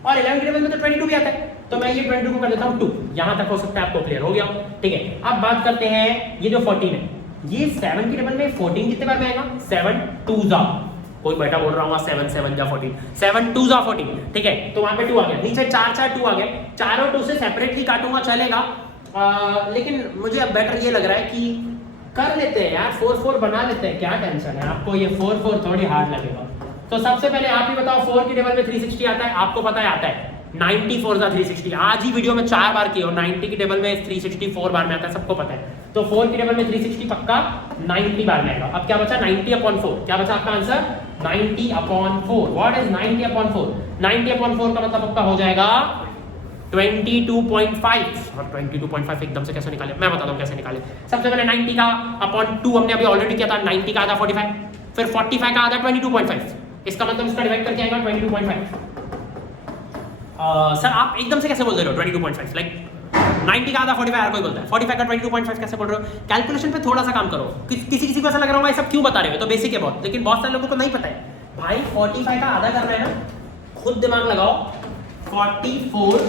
और 11 के टेबल में तो 22 भी आता है, तो मैं ये 22 को कर देता हूँ 2। यहां तक हो सकता है आपको क्लियर हो गया। ठीक है, अब बात करते हैं ये जो 14 है, ये 7 के टेबल में 14 कितने बार में आएगा, 7 2 जा, कोई बेटा बोल रहा हूँ 7 7 जा 14, 7 2 जा 14। ठीक है, तो वहां पे 2 आ गया, नीचे 4 4 2 आ गए, 4 और 2 से सेपरेटली काटूंगा चलेगा, लेकिन मुझे अब बेटर ये लग रहा है कि कर लेते हैं यार, 4 4 बना लेते हैं, क्या टेंशन है आपको, ये 4 4 थोड़ी हार्ड लगेगा। तो सबसे पहले आप ही बताओ 4 की टेबल में 360 आता है, आपको पता है आता है 94 जा 360, आज ही वीडियो में 4 बार किया, 90 की टेबल में 364 बार में आता है, सबको पता है। तो 4 की टेबल में 360 पक्का 90 बार में आएगा। अब क्या बचा, 90/4, क्या बचा आपका आंसर, 90/4। What is 90/4? 90/4 का मतलब आपका हो जाएगा 22.5। और 22.5 एकदम से कैसे निकाले, मैं बताता हूँ कैसे निकाले। सबसे पहले 90 का अपॉन 2 हमने अभी ऑलरेडी किया था, 90 का आधा 45, फिर 45 का आधा 22.5, इसका मतलब इसका डिवाइड करके आएगा 22.5। सर आप एकदम से कैसे बोल रहे हो 22.5, लाइक 90 का आधा 45 हर कोई बोलता है, 45 का 22.5 कैसे बोल रहे हो? कैलकुलेशन पे थोड़ा सा काम करो। किसी को ऐसा लग रहा होगा ये सब क्यों बता रहे हो, तो बेसिक है बहुत, लेकिन बहुत सारे लोगों को नहीं पता है। भाई 45 का आधा करना है ना, खुद दिमाग लगाओ, 44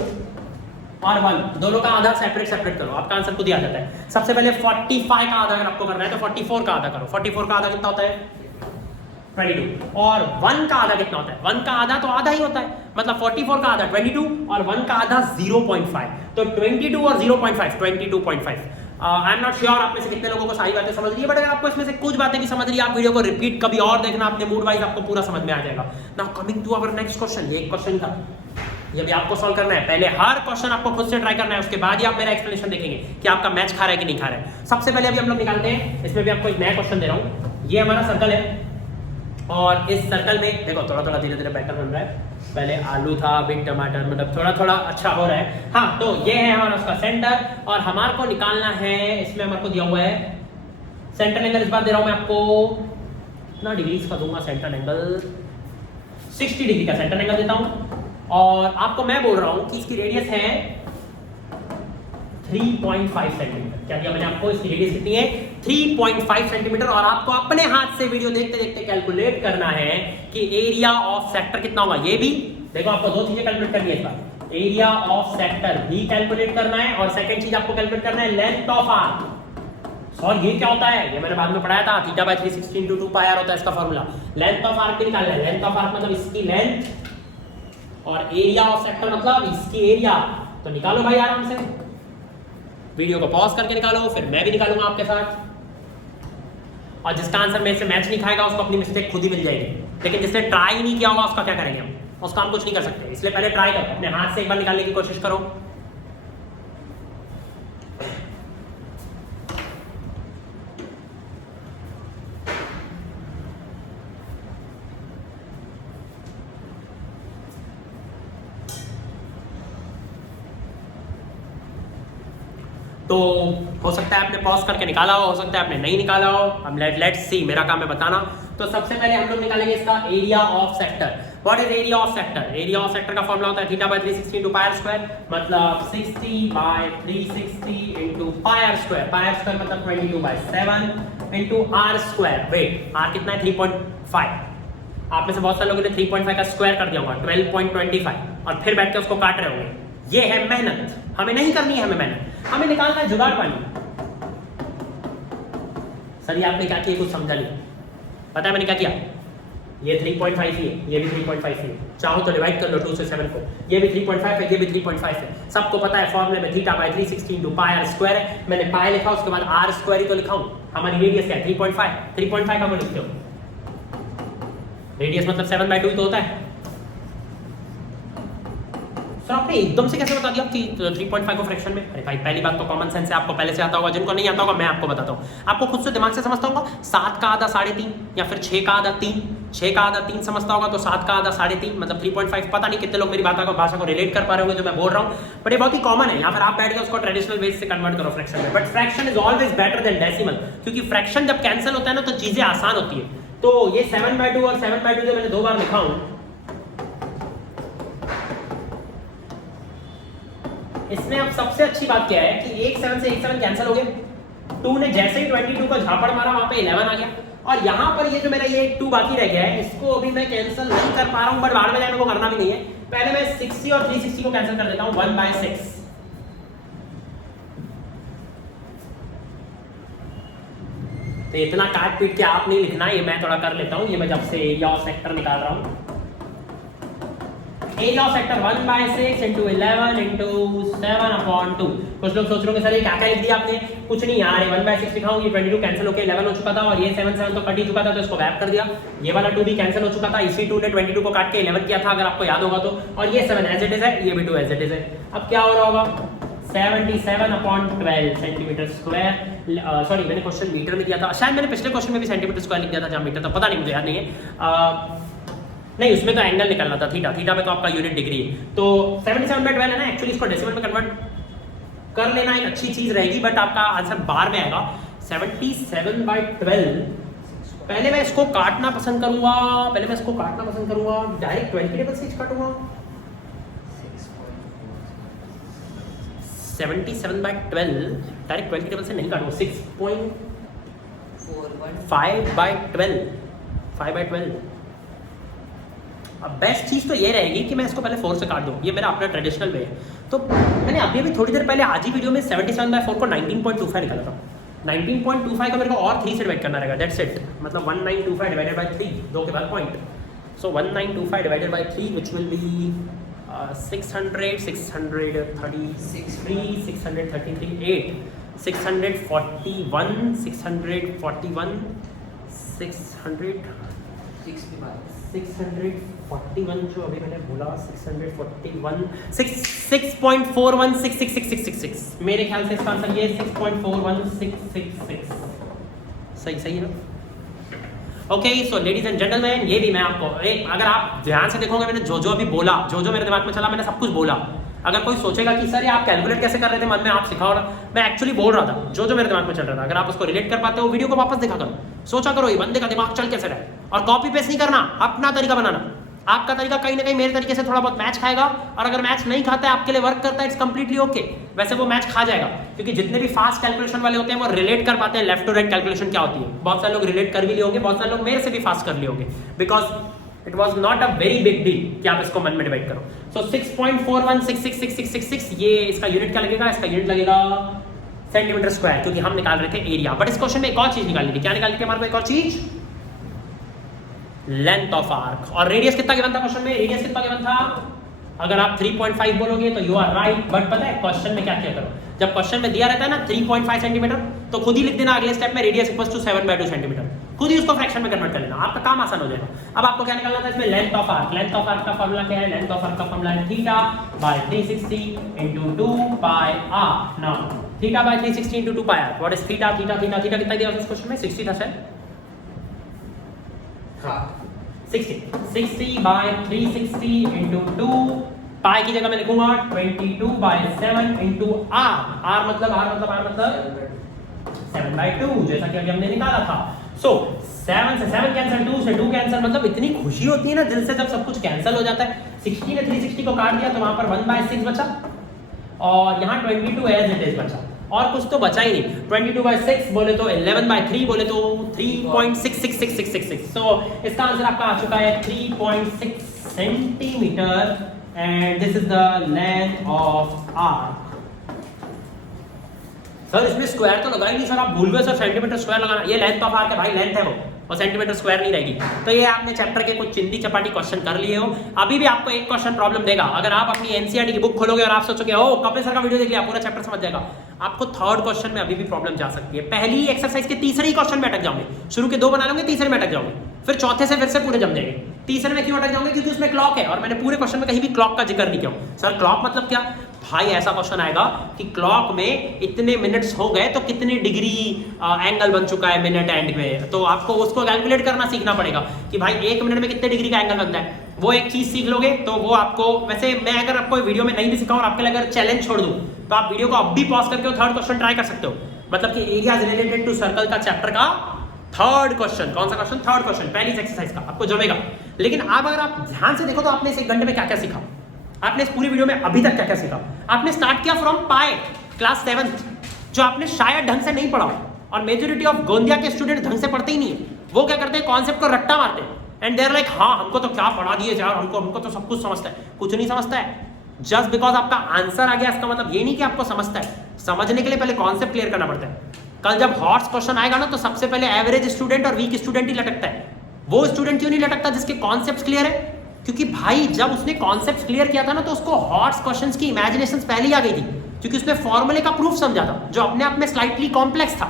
और 1 दोनों का आधा सेपरेट करो, आपका आंसर खुद ही आ जाता है। सबसे पहले 45 का आधा अगर आपको करना है तो 44 का आधा करो। 44 का आधा कितना होता है, 22, और 1 का आधा कितना होता है, 1 का आधा तो आधा ही होता है, मतलब 44 का आधा 22 और 1 का आधा 0.5, तो 22 और 0.5 22.5। आई एम नॉट श्योर आप में से कितने लोगों को सारी बातें समझ रही है, बट अगर आपको इसमें से कुछ बातें भी समझ रही है, आप वीडियो को रिपीट कभी और देखना, अपने मूड वाइज आपको पूरा समझ में आ जाएगा। Now coming to our next question, ये एक क्वेश्चन था, ये भी आपको सॉल्व करना है। पहले हर क्वेश्चन आपको खुद से ट्राई करना है, उसके बाद ही आप मेरा एक्सप्लेनेशन देखेंगे कि आपका मैच खा रहा है कि नहीं खा रहा है। सबसे पहले अभी हम लोग निकालते हैं, इसमें भी आपको एक नया क्वेश्चन दे रहा हूँ। ये हमारा सर्कल है और इस सर्कल में देखो थोड़ा थोड़ा धीरे धीरे पैटर्न बन रहा है, पहले आलू था, अभी टमाटर, मतलब थोड़ा थोड़ा अच्छा हो रहा है। हाँ, तो ये है हमारा उसका सेंटर, और हमारे को निकालना है, इसमें हमारे को दिया हुआ है सेंटर एंगल। इस बार दे रहा हूं मैं आपको कितना डिग्रीज का दूंगा सेंटर एंगल, 60 डिग्री का सेंटर एंगल देता हूं, और आपको मैं बोल रहा हूं कि इसकी रेडियस है 3.5 सेंटीमीटर। क्या दिया मैंने आपको, इसकी रेडियस कितनी है, 3.5 सेंटीमीटर, और आपको अपने हाथ से वीडियो देखते देखते कैलकुलेट करना है कि एरिया ऑफ सेक्टर कितना होगा। ये भी देखो, आपको 2 चीजें कैलकुलेट करनी है इस बार, एरिया ऑफ सेक्टर भी कैलकुलेट करना है, और सेकंड चीज आपको कैलकुलेट करना है लेंथ ऑफ आर्क। और ये क्या होता है, ये मैंने बाद में पढ़ाया था, theta by 360 into 2 pi R होता है इसका फॉर्मूला। लेंथ ऑफ आर्क भी निकालना है, लेंथ ऑफ आर्क मतलब इसकी लेंथ और एरिया ऑफ सेक्टर मतलब इसकी एरिया। तो निकालो भाई आराम से, वीडियो को पॉज करके निकालो, फिर मैं भी निकालूंगा आपके साथ। और जिसका आंसर मेरे से मैच नहीं खाएगा उसको अपनी मिस्टेक खुद ही मिल जाएगी, लेकिन जिसने ट्राई नहीं किया होगा उसका क्या करेंगे हम, उसका हम कुछ नहीं कर सकते। इसलिए पहले ट्राई करो, अपने हाथ से एक बार निकालने की कोशिश करो। तो हो सकता है आपने पॉज करके निकाला हो सकता है आपने नहीं निकाला हो। अब लेट्स सी, मेरा काम है बताना। तो सबसे पहले हम लोग निकालेंगे इसका area of sector. What is area of sector? Area of sector का फॉर्मूला होता है theta by 360 into pi are square, मतलब 60 by 360 into pi are square. Pi are square मतलब 22/7 into R square. Wait, R कितना है? 3.5। आप में से बहुत सारे लोगों ने 3.5 का स्क्वायर कर दिया होगा 12.25, और फिर बैठ के उसको काट रहे होंगे। ये है मेहनत, हमें नहीं करनी है, हमें मेहनत, हमें निकालना है जुगाड़ पानी। सर ये आपने क्या किया, कुछ समझा नहीं। पता है मैंने क्या किया? ये 3.5 ही है, ये भी 3.5 ही है। चाहो तो डिवाइड कर लो 2 से 7 को। ये भी 3.5 है, ये भी 3.5 है। सबको पता है फॉर्मूले में theta by 360 into pi are square है। मैंने पाई लिखा, उसके बाद आर स्क्वायर ही तो लिखा हूं। हमारी रेडियस क्या है? 3.5। 3.5 का लिखते हो, रेडियस मतलब 7/2 तो होता है। सर आपने एकदम से कैसे बता दिया कि 3.5 को फ्रैक्शन में? अरे भाई पहली बात तो कॉमन सेंस है, आपको पहले से आता होगा। जिनको नहीं आता होगा मैं आपको बताता हूँ, आपको खुद से दिमाग से समझता होगा। 7 का आधा 3.5 या फिर 6 का आधा 3, 6 का आधा 3 समझता होगा, तो 7 का आधा 3.5 मतलब 3.5। पता नहीं कितने लोग मेरी भाषा को रिलेट कर पा रहे होंगे जो मैं बोल रहा हूँ, बट ये बहुत ही कॉमन है। यहाँ पर आप बैठ के उसको ट्रेडिशनल वेज से कन्वर्ट करो फ्रैक्शन में। But fraction is always better than decimal, क्योंकि फ्रैक्शन जब कैंसिल होता है ना तो चीजें आसान होती है। तो ये 7/2 और 7/2 जो मैंने 2 बार लिखा हूँ, इसमें अब सबसे अच्छी बात क्या है कि एक 7 से एक 7 कैंसिल हो गए। 2 ने जैसे ही 22 का झापड़ मारा वहां पे 11 आ गया, और यहाँ पर ये जो मेरा ये 2 बाकी रह गया है, इसको अभी मैं कैंसिल नहीं कर पा रहा हूँ, बट बाद में जाने को करना भी नहीं है। पहले मैं 60 और 360 को कैंसिल कर देता हूँ 1/6। तो इतना काट पीट के आप नहीं लिखना, ये मैं थोड़ा कर लेता हूँ। ये मैं जब से एरिया ऑफ सेक्टर निकाल रहा हूँ, area of sector 1/6 into 11 into 7/2। कुछ लोग सोच रहे होंगे सर ये क्या क्या लिख दिया आपने? कुछ नहीं यार, 1/6 लिखा हूँ, ये 22 कैंसिल होकर 11 हो चुका था, और ये 7 तो कट ही चुका था, तो इसको वैप कर दिया। ये वाला 2 भी कैंसिल हो चुका था, इसी 2 ने 22 को काट के 11 किया था, अगर आपको याद होगा तो। और ये 7 एज इट इज है, ये भी 2 एज इट इज है। अब क्या हो रहा होगा? 77/12 सेंटीमीटर स्क्वायर। सॉरी, मैंने क्वेश्चन मीटर में दिया था, शायद मैंने पिछले क्वेश्चन में भी सेंटीमीटर स्क्वायर लिख दिया था जहाँ मीटर था, पता नहीं, मुझे याद नहीं है। नहीं, उसमें तो एंगल निकलना था, थीटा। थीटा में तो आपका यूनिट डिग्री है। तो 77/12 है ना, एक्चुअली इसको डेसिमल में कन्वर्ट कर लेना एक अच्छी चीज रहेगी, बट आपका आंसर बार में आएगा 77/12। पहले मैं इसको काटना पसंद करूंगा, डायरेक्ट 12 की टेबल से काटूंगा। 77/12 डायरेक्ट 12 की टेबल से नहीं काटूंगा, 6.5/12 5/12। अब बेस्ट चीज़ तो ये रहेगी कि मैं इसको पहले 4 से काट दूँ, ये मेरा अपना ट्रेडिशनल वे है। तो मैंने अभी थोड़ी देर पहले आज ही वीडियो में 77/4 को 19.25 निकाला था। 19.25 को मेरे को और 3 से डिवाइड करना रहेगा, दैट्स इट। मतलब 1925 डिवाइडेड बाय 3, 2 के बाद point. So 1925 divided by 3 which will be 600, 633, 633, 8, 641, 641, 641 जो अभी मैंने बोला, 641, 6.41666666। मेरे ख्याल से इसका आंसर ये 6.41666। सही है ना? Okay, so ladies and gentleman, ये भी मैं आपको अगर आप ध्यान से देखोगे, मैंने जो अभी बोला, जो मेरे दिमाग में चला, मैंने सब कुछ बोला। अगर कोई सोचेगा कि सर ये आप कैलकुलेट कैसे कर रहे थे, मन में आप सिखाओ ना, मैं एक्चुअली बोल रहा था जो मेरे दिमाग में चल रहा था। अगर आप उसको रिलेट कर पाते हो, वीडियो को वापस देखा करो, सोचा करो ये बंदे का दिमाग चल कैसे रहा है, और कॉपी पेस्ट नहीं करना, अपना तरीका बनाना। आपका तरीका कहीं ना कहीं मेरे तरीके से थोड़ा बहुत मैच खाएगा, और अगर मैच नहीं खाता है, आपके लिए वर्क करता है, इट्स कंप्लीटली ओके। वैसे वो मैच खा जाएगा, क्योंकि जितने भी फास्ट कैलकुलेशन वाले होते हैं वो रिलेट कर पाते हैं लेफ्ट टू राइट कैलकुलेशन क्या होती है। बहुत सारे लोग रिलेट कर भी लिए होंगे, बहुत सारे लोग मेरे से भी फास्ट कर लिए होंगे, because it was not a very big deal कि आप इसको मन में डिवाइड करो। सो 6.41666666, ये इसका यूनिट क्या लगेगा? इसका यूनिट लगेगा सेंटीमीटर स्क्वायर, क्योंकि हम निकाल रहे थे एरिया। बट इस क्वेश्चन में एक और चीज निकालनी थी। क्या निकालनी थी हमारे को? एक और चीज, लेंथ ऑफ आर्क। और रेडियस कितना गिवन था क्वेश्चन में? रेडियस कितना गिवन था? अगर आप 3.5 बोलोगे तो यू आर राइट, बट पता है क्वेश्चन में क्या किया करो, जब क्वेश्चन में दिया रहता है ना 3.5 सेंटीमीटर, तो खुद ही लिख देना अगले स्टेप में रेडियस इक्वल्स टू 7/2 सेंटीमीटर, खुद ही उसको फ्रैक्शन में कन्वर्ट कर लेना, आपका काम आसान हो जाएगा। अब आपको क्या निकालना था इसमें? Length of arc. Length of arc का फॉर्मूला क्या है? लेंथ ऑफ आर्क का फॉर्मूला है theta by 360 into 2 pi r। Now theta by 360 into 2 pi r, what is theta? Theta कितना दिया इस क्वेश्चन में? 60 था सर। हां 60 बाय 360 into 2 पाई की जगह मैं लिखूंगा 22/7 into r मतलब 7/2, जैसा कि अभी हमने निकाला था। सो 7 से 7 कैंसिल, 2 से 2 कैंसिल, मतलब इतनी खुशी होती है ना दिल से जब सब कुछ कैंसिल हो जाता है। 60 ने 360 को काट दिया तो वहां पर 1/6 बचा, और यहाँ 22 एज इट इज बचा, और कुछ तो बचा ही नहीं। 22/6 बोले तो 11/3 बोले तो 3.666666। सो इसका आंसर आपका आ चुका है 3.6 centimetre, and this is the length of arc। Sir इसमें स्क्वायर तो लगा ही नहीं सर, आप भूल गए सर सेंटीमीटर स्क्वायर लगाना। ये लेंथ ऑफ आर्क है भाई, लेंथ है वो, और सेंटीमीटर स्क्वायर नहीं रहेगी। तो ये आपने चैप्टर के कुछ चिंदी चपाटी क्वेश्चन कर लिए हो। अभी भी आपको एक क्वेश्चन प्रॉब्लम देगा, अगर आप अपनी एनसीईआरटी की बुक खोलोगे और आप सोचोगे ओ कपिल सर का वीडियो देख लिया पूरा चैप्टर समझ जाएगा, आपको थर्ड क्वेश्चन में अभी भी प्रॉब्लम जा सकती है। पहली एक्सरसाइज के तीसरे क्वेश्चन में अटक जाओगे, शुरू के 2 बना लोगे, तीसरे में अटक जाओगे, फिर चौथे से फिर से पूरे जम जाएंगे। तीसरे में क्यों अटक जाओगे? क्योंकि उसमें क्लॉक है, और मैंने पूरे क्वेश्चन में कहीं भी क्लॉक का जिक्र नहीं किया। सर क्लॉक मतलब क्या? भाई ऐसा क्वेश्चन आएगा कि क्लॉक में इतने मिनट्स हो गए तो कितने डिग्री एंगल बन चुका है मिनट एंड में, तो आपको उसको कैलकुलेट करना सीखना पड़ेगा कि भाई 1 मिनट में कितने डिग्री का एंगल बनता है। वो एक चीज सीख लोगे तो वो आपको, वैसे मैं अगर आपको वीडियो में नहीं भी सिखाऊं और आपके लिए अगर चैलेंज छोड़ दूं तो आप वीडियो को अब भी पॉज करके थर्ड क्वेश्चन ट्राई कर सकते हो। मतलब कि एरियाज रिलेटेड टू सर्कल का चैप्टर का थर्ड क्वेश्चन। कौन सा क्वेश्चन? थर्ड क्वेश्चन, पहली एक्सरसाइज का, आपको जमेगा। लेकिन अब अगर आप ध्यान से देखो तो आपने इस 1 घंटे में क्या क्या सीखा, आपने इस पूरी वीडियो में अभी तक क्या क्या सीखा। आपने स्टार्ट किया फ्रॉम पाई क्लास 7th, जो आपने शायद ढंग से नहीं पढ़ा, और मेजोरिटी ऑफ गोंदिया के स्टूडेंट ढंग से पढ़ते ही नहीं है। वो क्या करते हैं? कॉन्सेप्ट को रट्टा मारते हैं, एंड देयर लाइक हाँ हमको तो क्या पढ़ा दिए यार, हमको तो सब कुछ समझता है। कुछ नहीं समझता है। जस्ट बिकॉज आपका आंसर आ गया इसका मतलब ये नहीं कि आपको समझता है। समझने के लिए पहले कॉन्सेप्ट क्लियर करना पड़ता है। कल जब हॉट्स क्वेश्चन आएगा ना तो सबसे पहले एवरेज स्टूडेंट और वीक स्टूडेंट ही लटकता है। वो स्टूडेंट क्यों नहीं लटकता जिसके कॉन्सेप्ट क्लियर है? क्योंकि भाई जब उसने कॉन्सेप्ट क्लियर किया था ना तो उसको हॉट्स क्वेश्चंस की इमेजिनेशंस पहले ही आ गई थी, क्योंकि उसने फॉर्मूले का प्रूफ समझा था जो अपने आप में स्लाइटली कॉम्प्लेक्स था,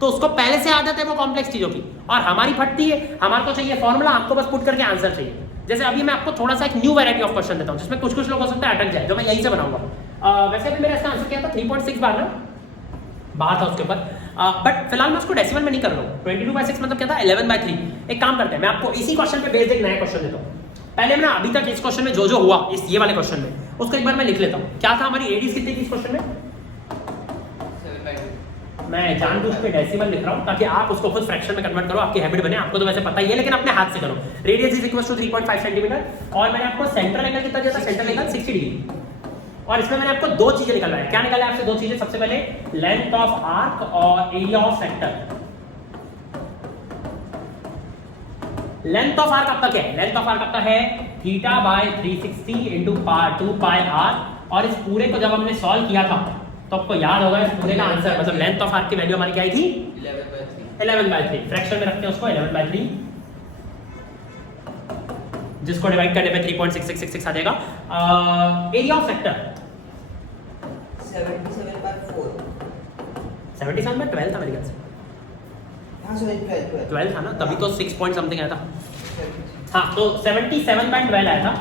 तो उसको पहले से आदत है वो कॉम्प्लेक्स चीजों की। और हमारी फटती है, हमारे को चाहिए फॉर्मूला, आपको बस पुट करके आंसर चाहिए। जैसे अभी मैं आपको थोड़ा सा एक न्यू वैरायटी ऑफ क्वेश्चन देता हूं जिसमें कुछ लोग हो सकता है अटक जाए, जो मैं यहीं से बनाऊंगा। वैसे अभी मेरा इसका आंसर क्या था? 3.6 बार ना बाहर था उसके ऊपर, बट फिलहाल मैं उसको डेसिमल में नहीं कर रहा हूँ। 22/6 मतलब क्या था? 11/3। एक काम करते हैं, मैं आपको इसी क्वेश्चन पे बेस्ड एक नया क्वेश्चन देता हूँ। पहले मैं अभी तक इस क्वेश्चन में जो हुआ इस ये वाले क्वेश्चन में उसको एक बार मैं लिख लेता हूँ। क्या था हमारी रेडियस कितनी थी इस क्वेश्चन में? 7/2। मैं जानबूझ के डेसिमल लिख रहा हूँ ताकि आप उसको खुद फ्रैक्शन में कन्वर्ट करो, आपकी हैबिट बने। आपको तो वैसे पता ही है लेकिन अपने हाथ से करो। Radius is equal to 3.5 centimetre, और मैंने आपको सेंट्रल एंगल कितना दिया था? Central angle 60 degree. और इसमें मैंने आपको 2 चीजें निकालना है। क्या निकाला है आपसे? 2 चीजें। सबसे पहले लेंथ ऑफ आर्क और area of sector. Length of arc आपका क्या है? लेंथ ऑफ आर्क आपका है theta by 360 into 2 pi r। और इस पूरे को जब हमने सॉल्व किया था तो आपको याद होगा इस पूरे का आंसर, मतलब लेंथ ऑफ आर्क की वैल्यू हमारी क्या आई थी? 11/3। फ्रैक्शन में रखते हैं उसको 11/3, जिसको डिवाइड करने पे 3.6666 आ जाएगा। Area of sector 77/4। 77/12 था मेरे ख्याल से। हाँ सॉरी 12 था ना, तभी तो 6 पॉइंट समथिंग आया था। हाँ तो 77/12 आया था,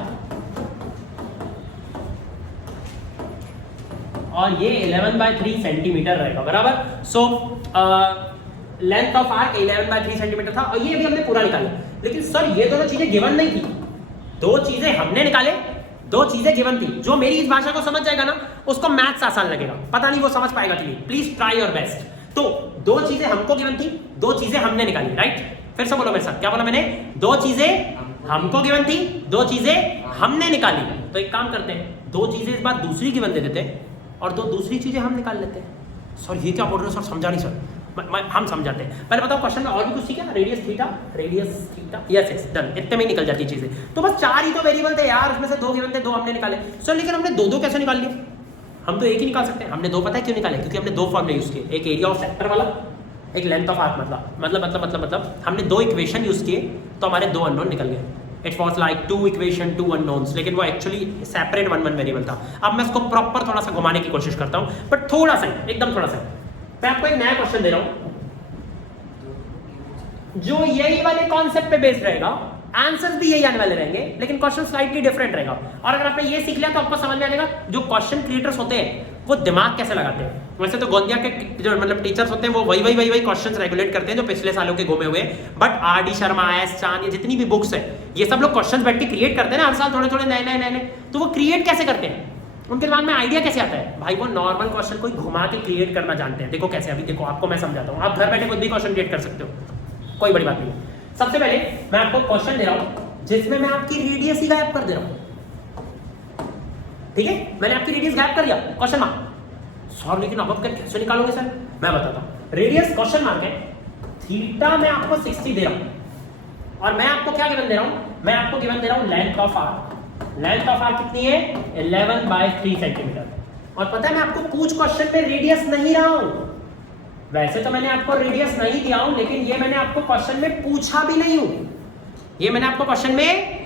और ये 11/3 सेंटीमीटर रहेगा, बराबर। So length of arc 11/3 centimetre था, और ये भी हमने पूरा निकाला। लेकिन सर ये दोनों चीजें गिवन नहीं थी, 2 चीजें हमने निकाले, 2 चीजें गिवन थी। जो मेरी इस भाषा को समझ जाएगा ना उसको मैथ्स आसान लगेगा, पता नहीं वो समझ पाएगा कि नहीं। Please try your best. तो 2 चीजें हमको गिवन थी, 2 चीजें हमने निकाली, राइट? फिर से बोलो मेरे साथ, क्या बोला मैंने? 2 चीजें हमको गिवन थी, 2 चीजें हमने निकाली। तो एक काम करते हैं, 2 चीजें इस बार दूसरी गिवन दे देते हैं और 2 दूसरी चीजें हम निकाल लेते हैं। सर ये क्या बोल रहे हो सर? समझा नहीं सर। हम समझाते हैं। पहले बताओ क्वेश्चन में और भी कुछ सीखा? Radius theta, yes done. इतने में ही निकल जाती चीजें। तो बस 4 ही तो वेरिएबल थे यार, उसमें से 2 गिवन थे, 2 हमने निकाले। सर लेकिन हमने 2 कैसे निकाल लिए? हम तो एक ही निकाल सकते हैं। हमने दो, पता है क्यों निकाले? क्योंकि हमने दो फॉर्मूले यूज किए, एक एरिया ऑफ सेक्टर वाला, एक लेंथ ऑफ आर्क। मतलब हमने दो इक्वेशन यूज किए तो हमारे दो अननोन निकल गए। It was like 2 equation 2 unknowns, लेकिन वो एक्चुअली सेपरेट 1 वेरिएबल था। अब मैं इसको प्रॉपर थोड़ा सा घुमाने की कोशिश करता हूँ, बट थोड़ा सा, एकदम थोड़ा सा। मैं आपको एक नया क्वेश्चन दे रहा हूँ जो यही वाले कॉन्सेप्ट पे बेस्ड रहेगा, आंसर्स भी यही आने वाले रहेंगे, लेकिन क्वेश्चन स्लाइटली डिफरेंट रहेगा। और अगर आपने ये सीख लिया तो आपको समझ में आ जाएगा जो क्वेश्चन क्रिएटर्स होते हैं वो दिमाग कैसे लगाते हैं। वैसे तो गोंदिया के जो मतलब टीचर्स होते हैं वो वही क्वेश्चंस रेगुलेट करते हैं जो पिछले सालों के घूमे हुए, बट आर.डी. शर्मा, एस. चांद, ये जितनी भी बुक्स है, ये सब लोग क्वेश्चंस बैठ के क्रिएट करते हैं ना हर साल, थोड़े थोड़े नए। तो वो क्रिएट कैसे करते हैं, उनके दिमाग में आइडिया कैसे आता है? भाई वो नॉर्मल क्वेश्चन को घुमा के क्रिएट करना जानते हैं। देखो कैसे, अभी देखो आपको मैं समझाता हूँ। आप घर बैठे कोई भी क्वेश्चन क्रिएट कर सकते हो, कोई बड़ी बात नहीं। सबसे पहले मैं आपको क्वेश्चन दे रहा हूँ जिसमें मैं आपकी रेडियस ही गायब कर दे रहा हूँ। ठीक है, मैंने आपकी रेडियस गायब कर दिया, क्वेश्चन मार्क। सर लेकिन अब आप कैसे निकालोगे सर? मैं बताता हूँ। रेडियस क्वेश्चन मार्क है, थीटा मैं आपको 60 दे रहा हूँ, और मैं आपको क्या गिवन दे रहा हूँ? मैं आपको गिवन दे रहा हूँ length of arc. Length of arc कितनी है? 11/3 सेंटीमीटर। और पता है मैं आपको पूछ क्वेश्चन में रेडियस नहीं रहा हूँ। वैसे तो मैंने आपको रेडियस नहीं दिया हूं, लेकिन ये मैंने आपको क्वेश्चन में पूछा भी नहीं हूं। ये मैंने आपको क्वेश्चन में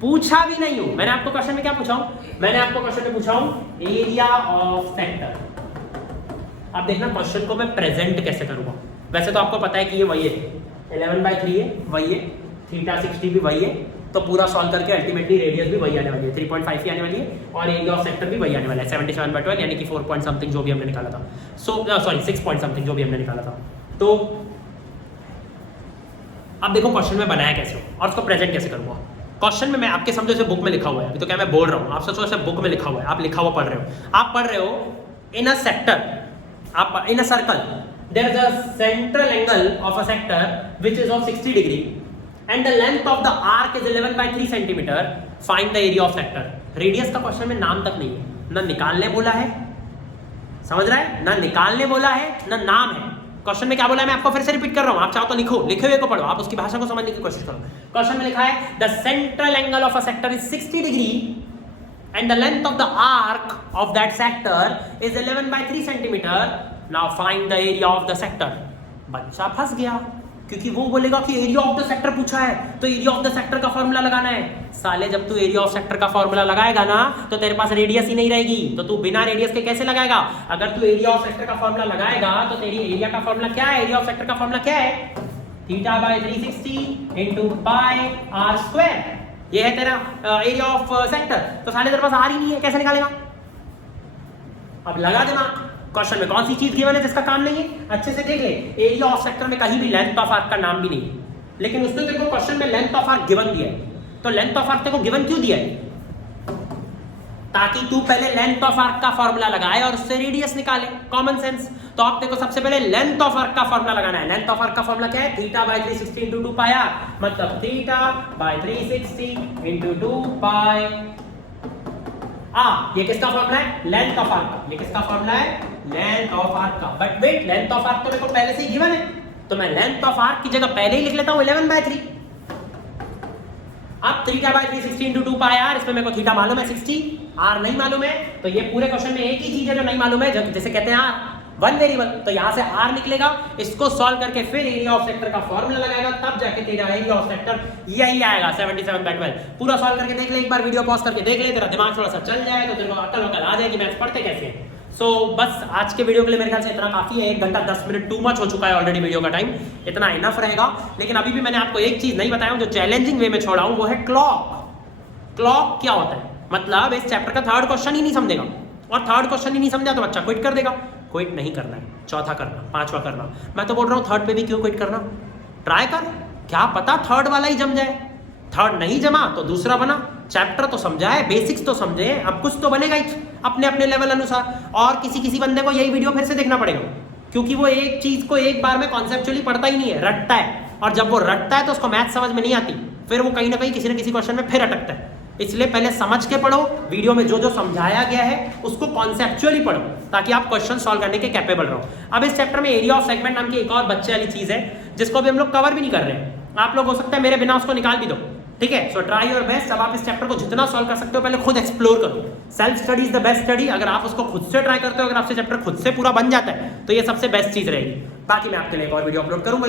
पूछा भी नहीं हूं। मैंने आपको क्वेश्चन में क्या पूछा हूं? मैंने आपको क्वेश्चन में पूछा हूं एरिया ऑफ सेक्टर। अब देखना क्वेश्चन को मैं प्रेजेंट कैसे करूंगा। वैसे तो आपको पता है कि ये वही है, 11/3 है, वही है, थीटा 60 भी वही है, तो पूरा सॉल्व करके अल्टीमेटली रेडियस भी वही आने वाली है, 3.5 ही आने वाली है, और एरिया ऑफ सेक्टर भी वही आने वाला है, 77/12, यानी कि 4 पॉइंट समथिंग जो भी हमने निकाला था। 6 पॉइंट समथिंग जो भी हमने निकाला था। तो अब देखो क्वेश्चन में बनाया कैसे हो और उसको प्रेजेंट कैसे करूंगा। क्वेश्चन में मैं आपके समझो से बुक में लिखा हुआ है, अभी तो क्या मैं बोल रहा हूँ, आप सोचो ऐसे बुक में लिखा हुआ है, आप लिखा हुआ पढ़ रहे हो। आप पढ़ रहे हो इन अ सेक्टर, आप in a circle there is a central angle of a sector which is of 60 degree and the length of the arc is 11/3 centimeter. Find the area of sector. Radius का question में नाम तक नहीं है, ना निकालने बोला है, समझ रहा है, ना निकालने बोला है, ना नाम है। क्वेश्चन में क्या बोला है मैं आपको फिर से रिपीट कर रहा हूं, आप चाहो तो लिखो, लिखे हुए को पढ़ो, आप उसकी भाषा को समझने की कोशिश करो। क्वेश्चन में लिखा है the central angle of a sector is 60 degree and the length of the arc of that sector is 11/3 centimetre. Now find the area of the sector. बच्चा फंस गया, क्योंकि वो बोलेगा कि एरिया ऑफ द सेक्टर पूछा है तो एरिया ऑफ द सेक्टर का फॉर्मूला लगाना है। साले जब तू एरिया ऑफ सेक्टर का फॉर्मूला लगाएगा ना तो तेरे पास रेडियस ही नहीं रहेगी, तो तू बिना रेडियस के कैसे लगाएगा? अगर तू एरिया ऑफ सेक्टर का फॉर्मूला लगाएगा तो तेरी एरिया का फॉर्मूला क्या है? एरिया ऑफ सेक्टर का फॉर्मूला क्या है? θ/360 × πr²। ये है तेरा एरिया ऑफ सेक्टर। तो साले तेरे पास आर ही नहीं है, कैसे निकालेगा? अब लगा देना क्वेश्चन में कौन सी चीज गिवन है जिसका काम नहीं है। अच्छे से देख ले, एरिया ऑफ सेक्टर में कहीं भी लेंथ ऑफ आर्क का नाम भी नहीं है, लेकिन उसने तेरे को क्वेश्चन में लेंथ ऑफ आर्क गिवन दिया है। तो लेंथ ऑफ आर्क तेरे को गिवन क्यों दिया है? ताकि तू पहले लेंथ ऑफ आर्क का फॉर्मूला लगाए और उससे रेडियस निकाले, कॉमन सेंस। तो आप देखो सबसे पहले लेंथ ऑफ आर्क का फॉर्मूला लगाना है। लेंथ ऑफ आर्क का फॉर्मूला क्या है? θ/360 × 2πr, मतलब θ/360 × 2π। ये किसका फॉर्मूला है? Length of arc. ये किसका फॉर्मूला है? लेंथ ऑफ आर्क का। But wait, length of arc तो मेरे को पहले से ही गिवन है, तो मैं लेंथ ऑफ आर्क की जगह पहले ही लिख लेता हूं 11/3। अब θ/360 × 2πr, इसमें मेरे को थीटा मालूम है 60, r नहीं मालूम है, तो ये पूरे क्वेश्चन में एक ही चीज है जो नहीं मालूम है, जैसे कहते हैं r, वन वेरिएबल। तो यहां से r निकलेगा, इसको सॉल्व करके फिर एरिया ऑफ सेक्टर का फॉर्मूला लगाएगा, तब जाके तेरा एरिया ऑफ सेक्टर यही आएगा 77/12। पूरा सॉल्व करके देख ले, एक बार वीडियो पॉज करके देख ले, तेरा दिमाग थोड़ा सा चल जाए तो तेरे को अकल वकल आ जाएगी मैथ्स पढ़ते कैसे हैं। बस आज के वीडियो के लिए मेरे ख्याल से इतना काफी है। 1 घंटा 10 मिनट टू मच हो चुका है ऑलरेडी वीडियो का टाइम, इतना इनफ रहेगा। लेकिन अभी भी मैंने आपको एक चीज नहीं बताया हूं जो चैलेंजिंग वे में छोड़ा हूं, वो है क्लॉक। क्लॉक क्या होता है? मतलब इस चैप्टर का थर्ड क्वेश्चन ही नहीं समझेगा, और थर्ड क्वेश्चन ही नहीं समझा तो बच्चा क्विट कर देगा। क्विट नहीं करना है, चौथा करना, पांचवा करना। मैं तो बोल रहा हूँ थर्ड पे भी क्यों क्विट करना, ट्राई कर, क्या पता थर्ड वाला ही जम जाए। थर्ड नहीं जमा तो दूसरा बना, चैप्टर तो समझा है, बेसिक्स तो समझे, अब कुछ तो बनेगा ही अपने अपने लेवल अनुसार। और किसी बंदे को यही वीडियो फिर से देखना पड़ेगा, क्योंकि वो एक चीज को एक बार में कॉन्सेप्चुअली पढ़ता ही नहीं है, रटता है, और जब वो रटता है तो उसको मैथ समझ में नहीं आती, फिर वो कहीं ना कहीं किसी न किसी क्वेश्चन में फिर अटकता है। इसलिए पहले समझ के पढ़ो, वीडियो में जो जो समझाया गया है उसको कॉन्सेप्चुअली पढ़ो, ताकि आप क्वेश्चन सॉल्व करने के कैपेबल रहो। अब इस चैप्टर में एरिया ऑफ सेगमेंट नाम की एक और बच्चे वाली चीज है जिसको भी हम लोग कवर भी नहीं कर रहे हैं। आप लोग हो सकता है मेरे बिना उसको निकाल भी दो, ठीक है, सो ट्राई योर बेस्ट। अब आप इस चैप्टर को जितना सॉल्व कर सकते हो पहले खुद एक्सप्लोर करो। Self study is the best study. अगर आप उसको खुद से ट्राई करते हो, अगर आपसे चैप्टर खुद से पूरा बन जाता है तो ये सबसे बेस्ट चीज रहेगी। बाकी मैं आपके लिए एक और वीडियो अपलोड करूंगा।